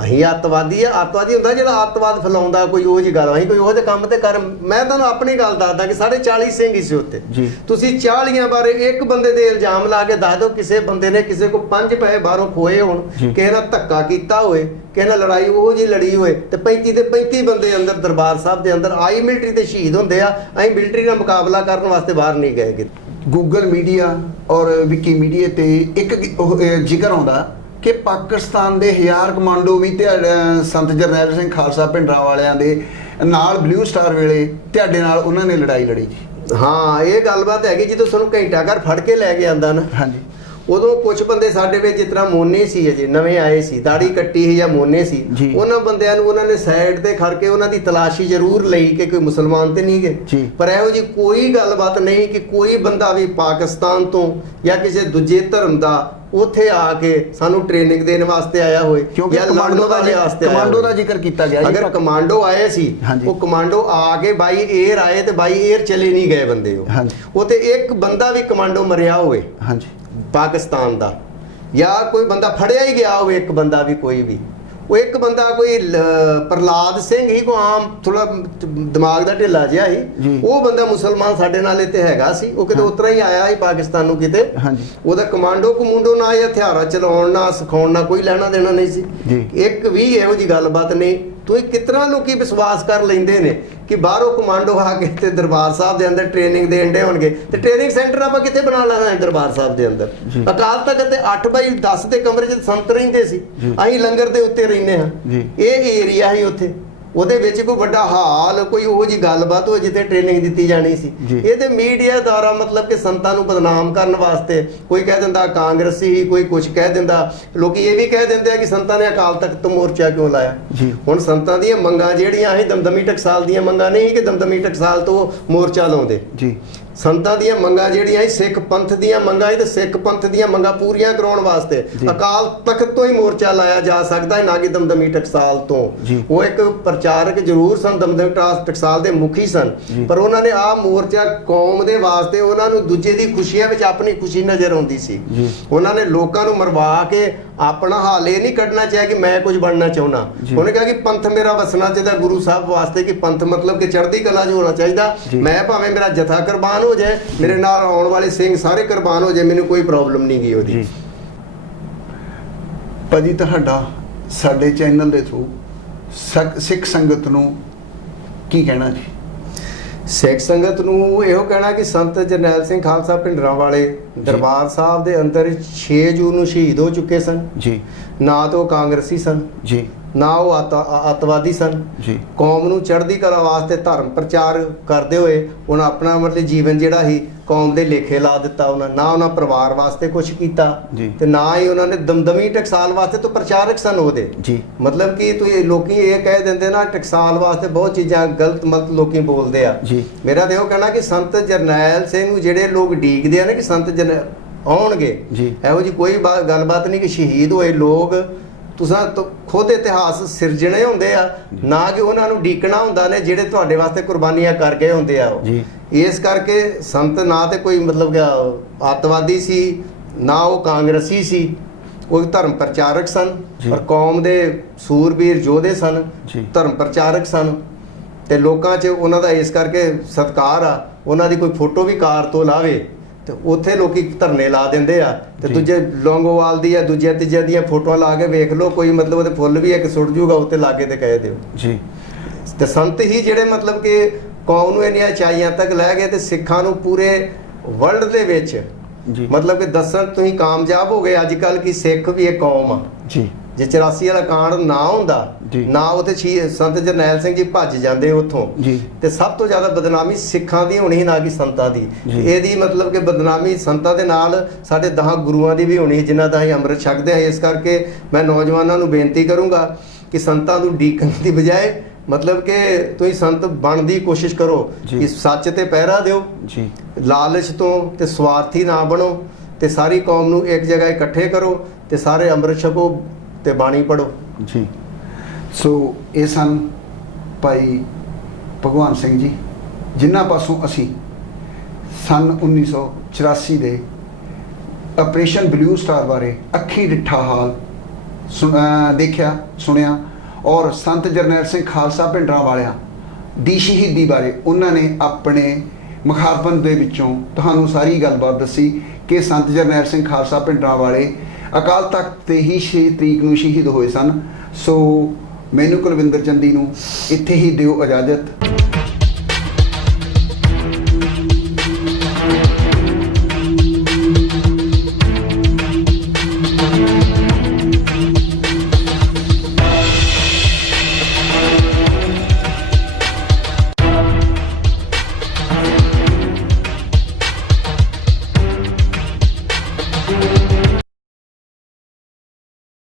ਅਸੀਂ ਅੱਤਵਾਦੀ ਆ। ਅੱਤਵਾਦੀ ਹੁੰਦਾ ਜਿਹੜਾ ਅੱਤਵਾਦ ਫੈਲਾਉਂਦਾ, ਕੋਈ ਉਹ ਜਿਹੀ ਗੱਲ, ਅਸੀਂ ਕੋਈ ਉਹਦੇ ਕੰਮ ਤੇ ਕਰ। ਮੈਂ ਤੁਹਾਨੂੰ ਆਪਣੀ ਗੱਲ ਦੱਸਦਾ ਕਿ 40 ਸਿੰਘ ਹੀ ਸੀ ਉੱਤੇ। ਤੁਸੀਂ 40 ਬਾਰੇ ਇੱਕ ਬੰਦੇ ਦੇ ਇਲਜ਼ਾਮ ਲਾ ਕੇ ਦੱਸ ਦਿਓ ਕਿਸੇ ਬੰਦੇ ਨੇ ਕਿਸੇ ਕੋਲ 5 ਪੈਸੇ ਬਾਹਰੋਂ ਖੋਏ ਹੋਣ, ਕਿਸੇ ਨਾਲ ਧੱਕਾ ਕੀਤਾ ਹੋਏ, ਕਿਸੇ ਨਾਲ ਲੜਾਈ ਉਹ ਜੀ ਲੜੀ ਹੋਏ, ਤੇ 35 ਦੇ 35 ਬੰਦੇ ਅੰਦਰ ਦਰਬਾਰ ਸਾਹਿਬ ਦੇ ਅੰਦਰ ਆਈ ਮਿਲਟਰੀ ਤੇ ਸ਼ਹੀਦ ਹੁੰਦੇ ਆ। ਅਸੀਂ ਮਿਲਟਰੀ ਨਾਲ ਮੁਕਾਬਲਾ ਕਰਨ ਵਾਸਤੇ ਬਾਹਰ ਨਹੀਂ ਗਏ। ਗੂਗਲ ਮੀਡੀਆ ਔਰ ਵਿਕੀਮੀਡੀਆ ਤੇ ਇੱਕ ਜ਼ਿਕਰ ਆਉਂਦਾ ਕਿ ਪਾਕਿਸਤਾਨ ਦੇ 1000 ਕਮਾਂਡੋ ਵੀ ਸੰਤ ਜਰਨੈਲ ਸਿੰਘ ਖਾਲਸਾ ਭਿੰਡਰਾਂ ਵਾਲਿਆਂ ਦੇ ਨਾਲ ਬਲੂ ਸਟਾਰ ਵੇਲੇ ਤੁਹਾਡੇ ਨਾਲ ਉਹਨਾਂ ਨੇ ਲੜਾਈ ਲੜੀ ਜੀ। ਹਾਂ, ਇਹ ਗੱਲਬਾਤ ਹੈਗੀ। ਜਦੋਂ ਸਾਨੂੰ ਘੰਟਾ ਘਰ ਫੜ ਕੇ ਲੈ ਕੇ ਆਂਦਾ ਨਾ, ਉਦੋਂ ਕੁਝ ਬੰਦੇ ਸਾਡੇ ਵਿੱਚ ਜਿਸ ਤਰ੍ਹਾਂ ਮੋਨੇ ਸੀ, ਅਜੇ ਨਵੇਂ ਆਏ ਸੀ, ਦਾੜੀ ਕੱਟੀ ਸੀ ਜਾਂ ਮੋਨੇ ਸੀ, ਉਹਨਾਂ ਬੰਦਿਆਂ ਨੂੰ ਉਹਨਾਂ ਨੇ ਸਾਈਡ ਤੇ ਖੜ ਕੇ ਉਹਨਾਂ ਦੀ ਤਲਾਸ਼ੀ ਜ਼ਰੂਰ ਲਈ ਕਿ ਕੋਈ ਮੁਸਲਮਾਨ ਤੇ ਨਹੀਂ ਗਏ, ਪਰ ਇਹੋ ਜੀ ਕੋਈ ਗੱਲਬਾਤ ਨਹੀਂ ਕਿ ਕੋਈ ਬੰਦਾ ਵੀ ਪਾਕਿਸਤਾਨ ਤੋਂ ਜਾਂ ਕਿਸੇ ਦੂਜੇ ਧਰਮ ਦਾ ਉੱਥੇ ਆ ਕੇ ਸਾਨੂੰ ਟ੍ਰੇਨਿੰਗ ਦੇਣ ਵਾਸਤੇ ਆਇਆ ਹੋਏ ਜਾਂ ਲੜਨ ਵਾਲੇ ਵਾਸਤੇ। ਕਮਾਂਡੋ ਦਾ ਜ਼ਿਕਰ ਕੀਤਾ ਗਿਆ। ਅਗਰ ਕਮਾਂਡੋ ਆਏ ਸੀ, ਉਹ ਕਮਾਂਡੋ ਆ ਕੇ ਬਾਈ 에ਅਰ ਆਏ ਤੇ ਬਾਈ 에ਅਰ ਚਲੇ ਨਹੀਂ ਗਏ ਬੰਦੇ। ਉਹ ਤੇ ਇੱਕ ਬੰਦਾ ਵੀ ਕਮਾਂਡੋ ਮਰਿਆ ਹੋਵੇ ਪਾਕਿਸਤਾਨ ਦਾ, ਜਾਂ ਕੋਈ ਬੰਦਾ ਫੜਿਆ ਹੀ ਗਿਆ ਹੋਵੇ ਇੱਕ ਬੰਦਾ ਵੀ, ਕੋਈ ਵੀ। ਉਹ ਇੱਕ ਬੰਦਾ ਕੋਈ ਪ੍ਰਹਲਾਦ ਸਿੰਘ ਹੀ, ਕੋ ਆਮ ਥੋੜਾ ਦਿਮਾਗ ਦਾ ਢਿੱਲਾ ਜਿਹਾ ਸੀ, ਉਹ ਬੰਦਾ ਮੁਸਲਮਾਨ ਸਾਡੇ ਨਾਲ ਇੱਥੇ ਹੈਗਾ ਸੀ। ਉਹ ਕਿਤੇ ਉਤਰਾ ਹੀ ਆਇਆ ਸੀ ਪਾਕਿਸਤਾਨ ਨੂੰ ਕਿਤੇ। ਉਹਦਾ ਕਮਾਂਡੋ ਕਮੂੰਡੋ ਨਾ ਜਾਂ ਹਥਿਆਰਾਂ ਚਲਾਉਣ ਨਾ ਸਿਖਾਉਣ ਨਾ ਕੋਈ ਲੈਣਾ ਦੇਣਾ ਨਹੀਂ ਸੀ। ਇੱਕ ਵੀ ਇਹੋ ਜਿਹੀ ਗੱਲਬਾਤ ਨਹੀਂ। ਤੁਸੀਂ ਕਿਤਨਾ ਲੋਕੀ ਵਿਸ਼ਵਾਸ ਕਰ ਲੈਂਦੇ ਨੇ ਕਿ ਬਾਹਰੋਂ ਕਮਾਂਡੋ ਆ ਕੇ ਤੇ ਦਰਬਾਰ ਸਾਹਿਬ ਦੇ ਅੰਦਰ ਟ੍ਰੇਨਿੰਗ ਦੇਣ ਦੇ ਹੋਣਗੇ, ਤੇ ਟ੍ਰੇਨਿੰਗ ਸੈਂਟਰ ਆਪਾਂ ਕਿੱਥੇ ਬਣਾ ਲੈਣਾ ਦਰਬਾਰ ਸਾਹਿਬ ਦੇ ਅੰਦਰ? ਅਕਾਲ ਤਖਤ ਤੇ 8x10 ਦੇ ਕਮਰੇ 'ਚ ਸੰਤ ਰਹਿੰਦੇ ਸੀ, ਅਸੀਂ ਲੰਗਰ ਦੇ ਉੱਤੇ ਰਹਿੰਦੇ ਹਾਂ। ਇਹ ਏਰੀਆ ਹੀ ਉੱਥੇ, ਉਹਦੇ ਵਿੱਚ ਕੋਈ ਵੱਡਾ ਹਾਲ, ਕੋਈ ਉਹੋ ਜਿਹੀ ਗੱਲਬਾਤ ਹੋ ਜਿੱਥੇ ਟ੍ਰੇਨਿੰਗ ਦਿੱਤੀ ਜਾਣੀ ਸੀ। ਇਹ ਤੇ ਮੀਡੀਆ ਦੁਆਰਾ ਮਤਲਬ ਕਿ ਸੰਤਾਂ ਨੂੰ ਬਦਨਾਮ ਕਰਨ ਵਾਸਤੇ, ਕੋਈ ਕਹਿ ਦਿੰਦਾ ਕਾਂਗਰਸੀ, ਕੋਈ ਕੁਝ ਕਹਿ ਦਿੰਦਾ। ਲੋਕੀ ਇਹ ਵੀ ਕਹਿ ਦਿੰਦੇ ਆ ਕਿ ਸੰਤਾਂ ਨੇ ਅਕਾਲ ਤਖਤ ਤੋਂ ਮੋਰਚਾ ਕਿਉਂ ਲਾਇਆ। ਹੁਣ ਸੰਤਾਂ ਦੀਆਂ ਮੰਗਾਂ ਜਿਹੜੀਆਂ ਇਹ ਦਮਦਮੀ ਟਕਸਾਲ ਦੀਆਂ ਮੰਗਾਂ ਨਹੀਂ ਕਿ ਦਮਦਮੀ ਟਕਸਾਲ ਤੋਂ ਮੋਰਚਾ ਲਾਉਂਦੇ। ਸੰਤਾਂ ਦੀਆਂ ਮੰਗਾਂ ਜਿਹੜੀਆਂ ਸਿੱਖ ਪੰਥ ਦੀਆਂ ਮੰਗਾਂ ਤੇ ਸਿੱਖ ਪੰਥ ਦੀਆਂ ਮੰਗਾਂ ਪੂਰੀਆਂ ਕਰਾਉਣ ਵਾਸਤੇ ਅਕਾਲ ਤਖਤ ਤੋਂ ਹੀ ਮੋਰਚਾ ਲਾਇਆ ਜਾ ਸਕਦਾ ਹੈ, ਨਾ ਕਿ ਦਮਦਮੀ ਟਕਸਾਲ ਤੋਂ। ਉਹ ਇੱਕ ਪ੍ਰਚਾਰਕ ਜ਼ਰੂਰ ਸਨ, ਦਮਦਮੀ ਟਕਸਾਲ ਦੇ ਮੁਖੀ ਸਨ, ਪਰ ਉਹਨਾਂ ਨੇ ਆਹ ਮੋਰਚਾ ਕੌਮ ਦੇ ਵਾਸਤੇ, ਉਹਨਾਂ ਨੂੰ ਦੂਜੇ ਦੀ ਖੁਸ਼ੀਆਂ ਵਿੱਚ ਆਪਣੀ ਖੁਸ਼ੀ ਨਜ਼ਰ ਆਉਂਦੀ ਸੀ। ਉਹਨਾਂ ਨੇ ਲੋਕਾਂ ਨੂੰ ਮਰਵਾ ਕੇ ਆਪਣਾ ਹਾਲ ਇਹ ਨਹੀਂ ਕੱਢਣਾ ਚਾਹਿਆ ਕਿ ਮੈਂ ਕੁਝ ਬਣਨਾ ਚਾਹੁੰਦਾ। ਉਹਨੇ ਕਿਹਾ ਕਿ ਪੰਥ ਮੇਰਾ ਵਸਣਾ ਚਾਹੀਦਾ ਗੁਰੂ ਸਾਹਿਬ ਵਾਸਤੇ, ਕਿ ਪੰਥ ਮਤਲਬ ਕਿ ਚੜ੍ਹਦੀ ਕਲਾ 'ਚ ਹੋਣਾ ਚਾਹੀਦਾ। ਮੈਂ ਭਾਵੇਂ ਮੇਰਾ ਜਥਾ ਕੁਰਬਾਨ ਹੋ ਜਾਏ, ਮੇਰੇ ਨਾਲ ਆਉਣ ਵਾਲੇ ਸਿੰਘ ਸਾਰੇ ਕੁਰਬਾਨ ਹੋ ਜਾਏ, ਮੈਨੂੰ ਕੋਈ ਪ੍ਰੋਬਲਮ ਨਹੀਂ ਗਈ ਉਹਦੀ। ਭਾਜੀ ਤੁਹਾਡਾ ਸਾਡੇ ਚੈਨਲ ਦੇ ਥਰੂ ਸਿੱਖ ਸੰਗਤ ਨੂੰ ਕੀ ਕਹਿਣਾ ਜੀ? ਸਿੱਖ ਸੰਗਤ ਨੂੰ ਇਹੋ ਕਹਿਣਾ ਕਿ ਸੰਤ ਜਰਨੈਲ ਸਿੰਘ ਖਾਲਸਾ ਭਿੰਡਰਾਂਵਾਲੇ ਦਰਬਾਰ ਸਾਹਿਬ ਦੇ ਅੰਦਰ 6 ਜੂਨ ਨੂੰ ਸ਼ਹੀਦ ਹੋ ਚੁੱਕੇ ਸਨ ਜੀ। ਨਾ ਤਾਂ ਉਹ ਕਾਂਗਰਸੀ ਸਨ ਜੀ, ਨਾ ਉਹ ਅੱਤਵਾਦੀ ਸਨ ਜੀ। ਕੌਮ ਨੂੰ ਚੜ੍ਹਦੀ ਕਲਾ ਵਾਸਤੇ ਧਰਮ ਪ੍ਰਚਾਰ ਕਰਦੇ ਹੋਏ ਉਹਨਾਂ ਆਪਣਾ ਮਤਲਬ ਜੀਵਨ ਜਿਹੜਾ ਸੀ ਕੌਮ ਦੇ ਲੇਖੇ ਲਾ ਦਿੱਤਾ। ਉਹਨਾਂ ਪਰਿਵਾਰ ਵਾਸਤੇ ਕੁਝ ਕੀਤਾ ਤੇ ਨਾ ਹੀ ਉਹਨਾਂ ਨੇ ਦਮਦਮੀ ਟਕਸਾਲ ਵਾਸਤੇ ਤੋਂ ਪ੍ਰਚਾਰਕ ਸਨ ਉਹਦੇ ਜੀ। ਮਤਲਬ ਕਿ ਤੁਸੀਂ ਲੋਕੀ ਇਹ ਕਹਿ ਦਿੰਦੇ ਨਾ ਟਕਸਾਲ ਵਾਸਤੇ ਬਹੁਤ ਚੀਜ਼ਾਂ ਗਲਤ ਮਤ ਲੋਕੀ ਬੋਲਦੇ ਆ ਜੀ। ਮੇਰਾ ਤਾਂ ਇਹੋ ਕਹਿਣਾ ਕਿ ਸੰਤ ਜਰਨੈਲ ਸਿੰਘ ਨੂੰ ਜਿਹੜੇ ਲੋਕ ਡੀਕਦੇ ਆ ਨਾ ਕਿ ਸੰਤ ਆਉਣਗੇ, ਇਹੋ ਜਿਹੀ ਕੋਈ ਗੱਲਬਾਤ ਨਹੀਂ ਕਿ ਸ਼ਹੀਦ ਹੋਏ ਲੋਕ ਤੁਸੀਂ ਖੁਦ ਇਤਿਹਾਸ ਸਿਰਜਣੇ ਹੁੰਦੇ ਆ, ਨਾ ਕਿ ਉਹਨਾਂ ਨੂੰ ਡੀਕਣਾ ਹੁੰਦਾ ਨੇ ਜਿਹੜੇ ਤੁਹਾਡੇ ਵਾਸਤੇ ਕੁਰਬਾਨੀਆਂ ਕਰ ਗਏ ਹੁੰਦੇ ਆ ਉਹ। ਇਸ ਕਰਕੇ ਸੰਤ ਨਾ ਤੇ ਕੋਈ ਮਤਲਬ ਕਿ ਅੱਤਵਾਦੀ ਸੀ, ਨਾ ਉਹ ਕਾਂਗਰਸੀ ਸੀ, ਉਹ ਧਰਮ ਪ੍ਰਚਾਰਕ ਸਨ, ਪਰ ਕੌਮ ਦੇ ਸੂਰਬੀਰ ਯੋਧੇ ਸਨ, ਧਰਮ ਪ੍ਰਚਾਰਕ ਸਨ, ਤੇ ਲੋਕਾਂ 'ਚ ਉਹਨਾਂ ਦਾ ਇਸ ਕਰਕੇ ਸਤਿਕਾਰ ਆ। ਉਹਨਾਂ ਦੀ ਕੋਈ ਫੋਟੋ ਵੀ ਕਾਰ ਤੋਂ ਲਾਵੇ ਤੇ ਉੱਥੇ ਲੋਕੀ ਧਰਨੇ ਲਾ ਦਿੰਦੇ ਆ, ਤੇ ਦੂਜੇ ਲੌਂਗੋਵਾਲ ਦੀ ਜਾਂ ਦੂਜਿਆਂ ਤੀਜਿਆਂ ਦੀਆਂ ਫੋਟੋਆਂ ਲਾ ਕੇ ਵੇਖ ਲਓ, ਕੋਈ ਮਤਲਬ ਉਹਦੇ ਫੁੱਲ ਵੀ ਇੱਕ ਸੁੱਟ ਜੂਗਾ ਉੱਤੇ ਲਾਗੇ ਤੇ ਕਹਿ ਦਿਓ ਜੀ। ਤੇ ਸੰਤ ਹੀ ਜਿਹੜੇ ਮਤਲਬ ਕਿ ਕੌਮ ਨੂੰ ਇੰਨੀਆਂ ਉਚਾਈਆਂ ਤੱਕ ਲੈ ਗਏ ਤੇ ਸਿੱਖਾਂ ਨੂੰ ਪੂਰੇ ਵਰਲਡ ਦੇ ਵਿੱਚ ਮਤਲਬ ਕਿ ਦੱਸਣ ਤੁਸੀਂ ਕਾਮਯਾਬ ਹੋ ਗਏ ਅੱਜ ਕੱਲ ਕਿ ਸਿੱਖ ਵੀ ਇੱਕ ਕੌਮ ਆ ਜੀ। ਜੇ 84 ਵਾਲਾ ਕਾਂਡ ਨਾ ਹੁੰਦਾ, ਨਾ ਉੱਥੇ ਸੰਤ ਜਰਨੈਲ ਸਿੰਘ ਜੀ ਭੱਜ ਜਾਂਦੇ ਉੱਥੋਂ, ਤੇ ਸਭ ਤੋਂ ਜ਼ਿਆਦਾ ਬਦਨਾਮੀ ਸਿੱਖਾਂ ਦੀ ਹੋਣੀ, ਨਾ ਕਿ ਸੰਤਾਂ ਦੀ। ਇਹਦੀ ਮਤਲਬ ਕਿ ਬਦਨਾਮੀ ਸੰਤਾਂ ਦੇ ਨਾਲ ਸਾਡੇ 10 ਗੁਰੂਆਂ ਦੀ ਵੀ ਹੋਣੀ, ਜਿਨ੍ਹਾਂ ਦਾ ਅਸੀਂ ਅੰਮ੍ਰਿਤ ਛਕਦੇ ਹਾਂ। ਇਸ ਕਰਕੇ ਮੈਂ ਨੌਜਵਾਨਾਂ ਨੂੰ ਬੇਨਤੀ ਕਰੂੰਗਾ ਕਿ ਸੰਤਾਂ ਨੂੰ ਡੀਕਣ ਦੀ ਬਜਾਏ ਮਤਲਬ ਕਿ ਤੁਸੀਂ ਸੰਤ ਬਣਨ ਦੀ ਕੋਸ਼ਿਸ਼ ਕਰੋ, ਕਿ ਸੱਚ ਤੇ ਪਹਿਰਾ ਦਿਓ, ਲਾਲਚ ਤੋਂ ਤੇ ਸਵਾਰਥੀ ਨਾ ਬਣੋ, ਤੇ ਸਾਰੀ ਕੌਮ ਨੂੰ ਇੱਕ ਜਗ੍ਹਾ ਇਕੱਠੇ ਕਰੋ ਤੇ ਸਾਰੇ ਅੰਮ੍ਰਿਤ ਛਕੋ ਤੇ ਬਾਣੀ ਪੜੋ ਜੀ। ਸੋ ਇਹ ਸਨ ਭਾਈ ਭਗਵਾਨ ਸਿੰਘ ਜੀ, ਜਿਨ੍ਹਾਂ ਪਾਸੋਂ ਅਸੀਂ ਸਨ 1984 ਦੇ ਆਪਰੇਸ਼ਨ ਬਲੂ ਸਟਾਰ ਬਾਰੇ ਅੱਖੀ ਡਿੱਠਾ ਹਾਲ ਦੇਖਿਆ, ਸੁਣਿਆ, ਔਰ ਸੰਤ ਜਰਨੈਲ ਸਿੰਘ ਖਾਲਸਾ ਭਿੰਡਰਾਂਵਾਲਿਆਂ ਦੀ ਸ਼ਹੀਦੀ ਬਾਰੇ ਉਹਨਾਂ ਨੇ ਆਪਣੇ ਮੁਖਾਤਬਨ ਦੇ ਵਿੱਚੋਂ ਤੁਹਾਨੂੰ ਸਾਰੀ ਗੱਲਬਾਤ ਦੱਸੀ ਕਿ ਸੰਤ ਜਰਨੈਲ ਸਿੰਘ ਖਾਲਸਾ ਭਿੰਡਰਾਂਵਾਲੇ ਅਕਾਲ ਤਖਤ ਤੇ ਹੀ 6 ਤਰੀਕ ਨੂੰ ਸ਼ਹੀਦ ਹੋਏ ਸਨ। ਸੋ ਮੈਨੂੰ ਕੁਲਵਿੰਦਰ ਚੰਦੀ ਨੂੰ ਇੱਥੇ ਹੀ ਦਿਓ ਇਜਾਜ਼ਤ।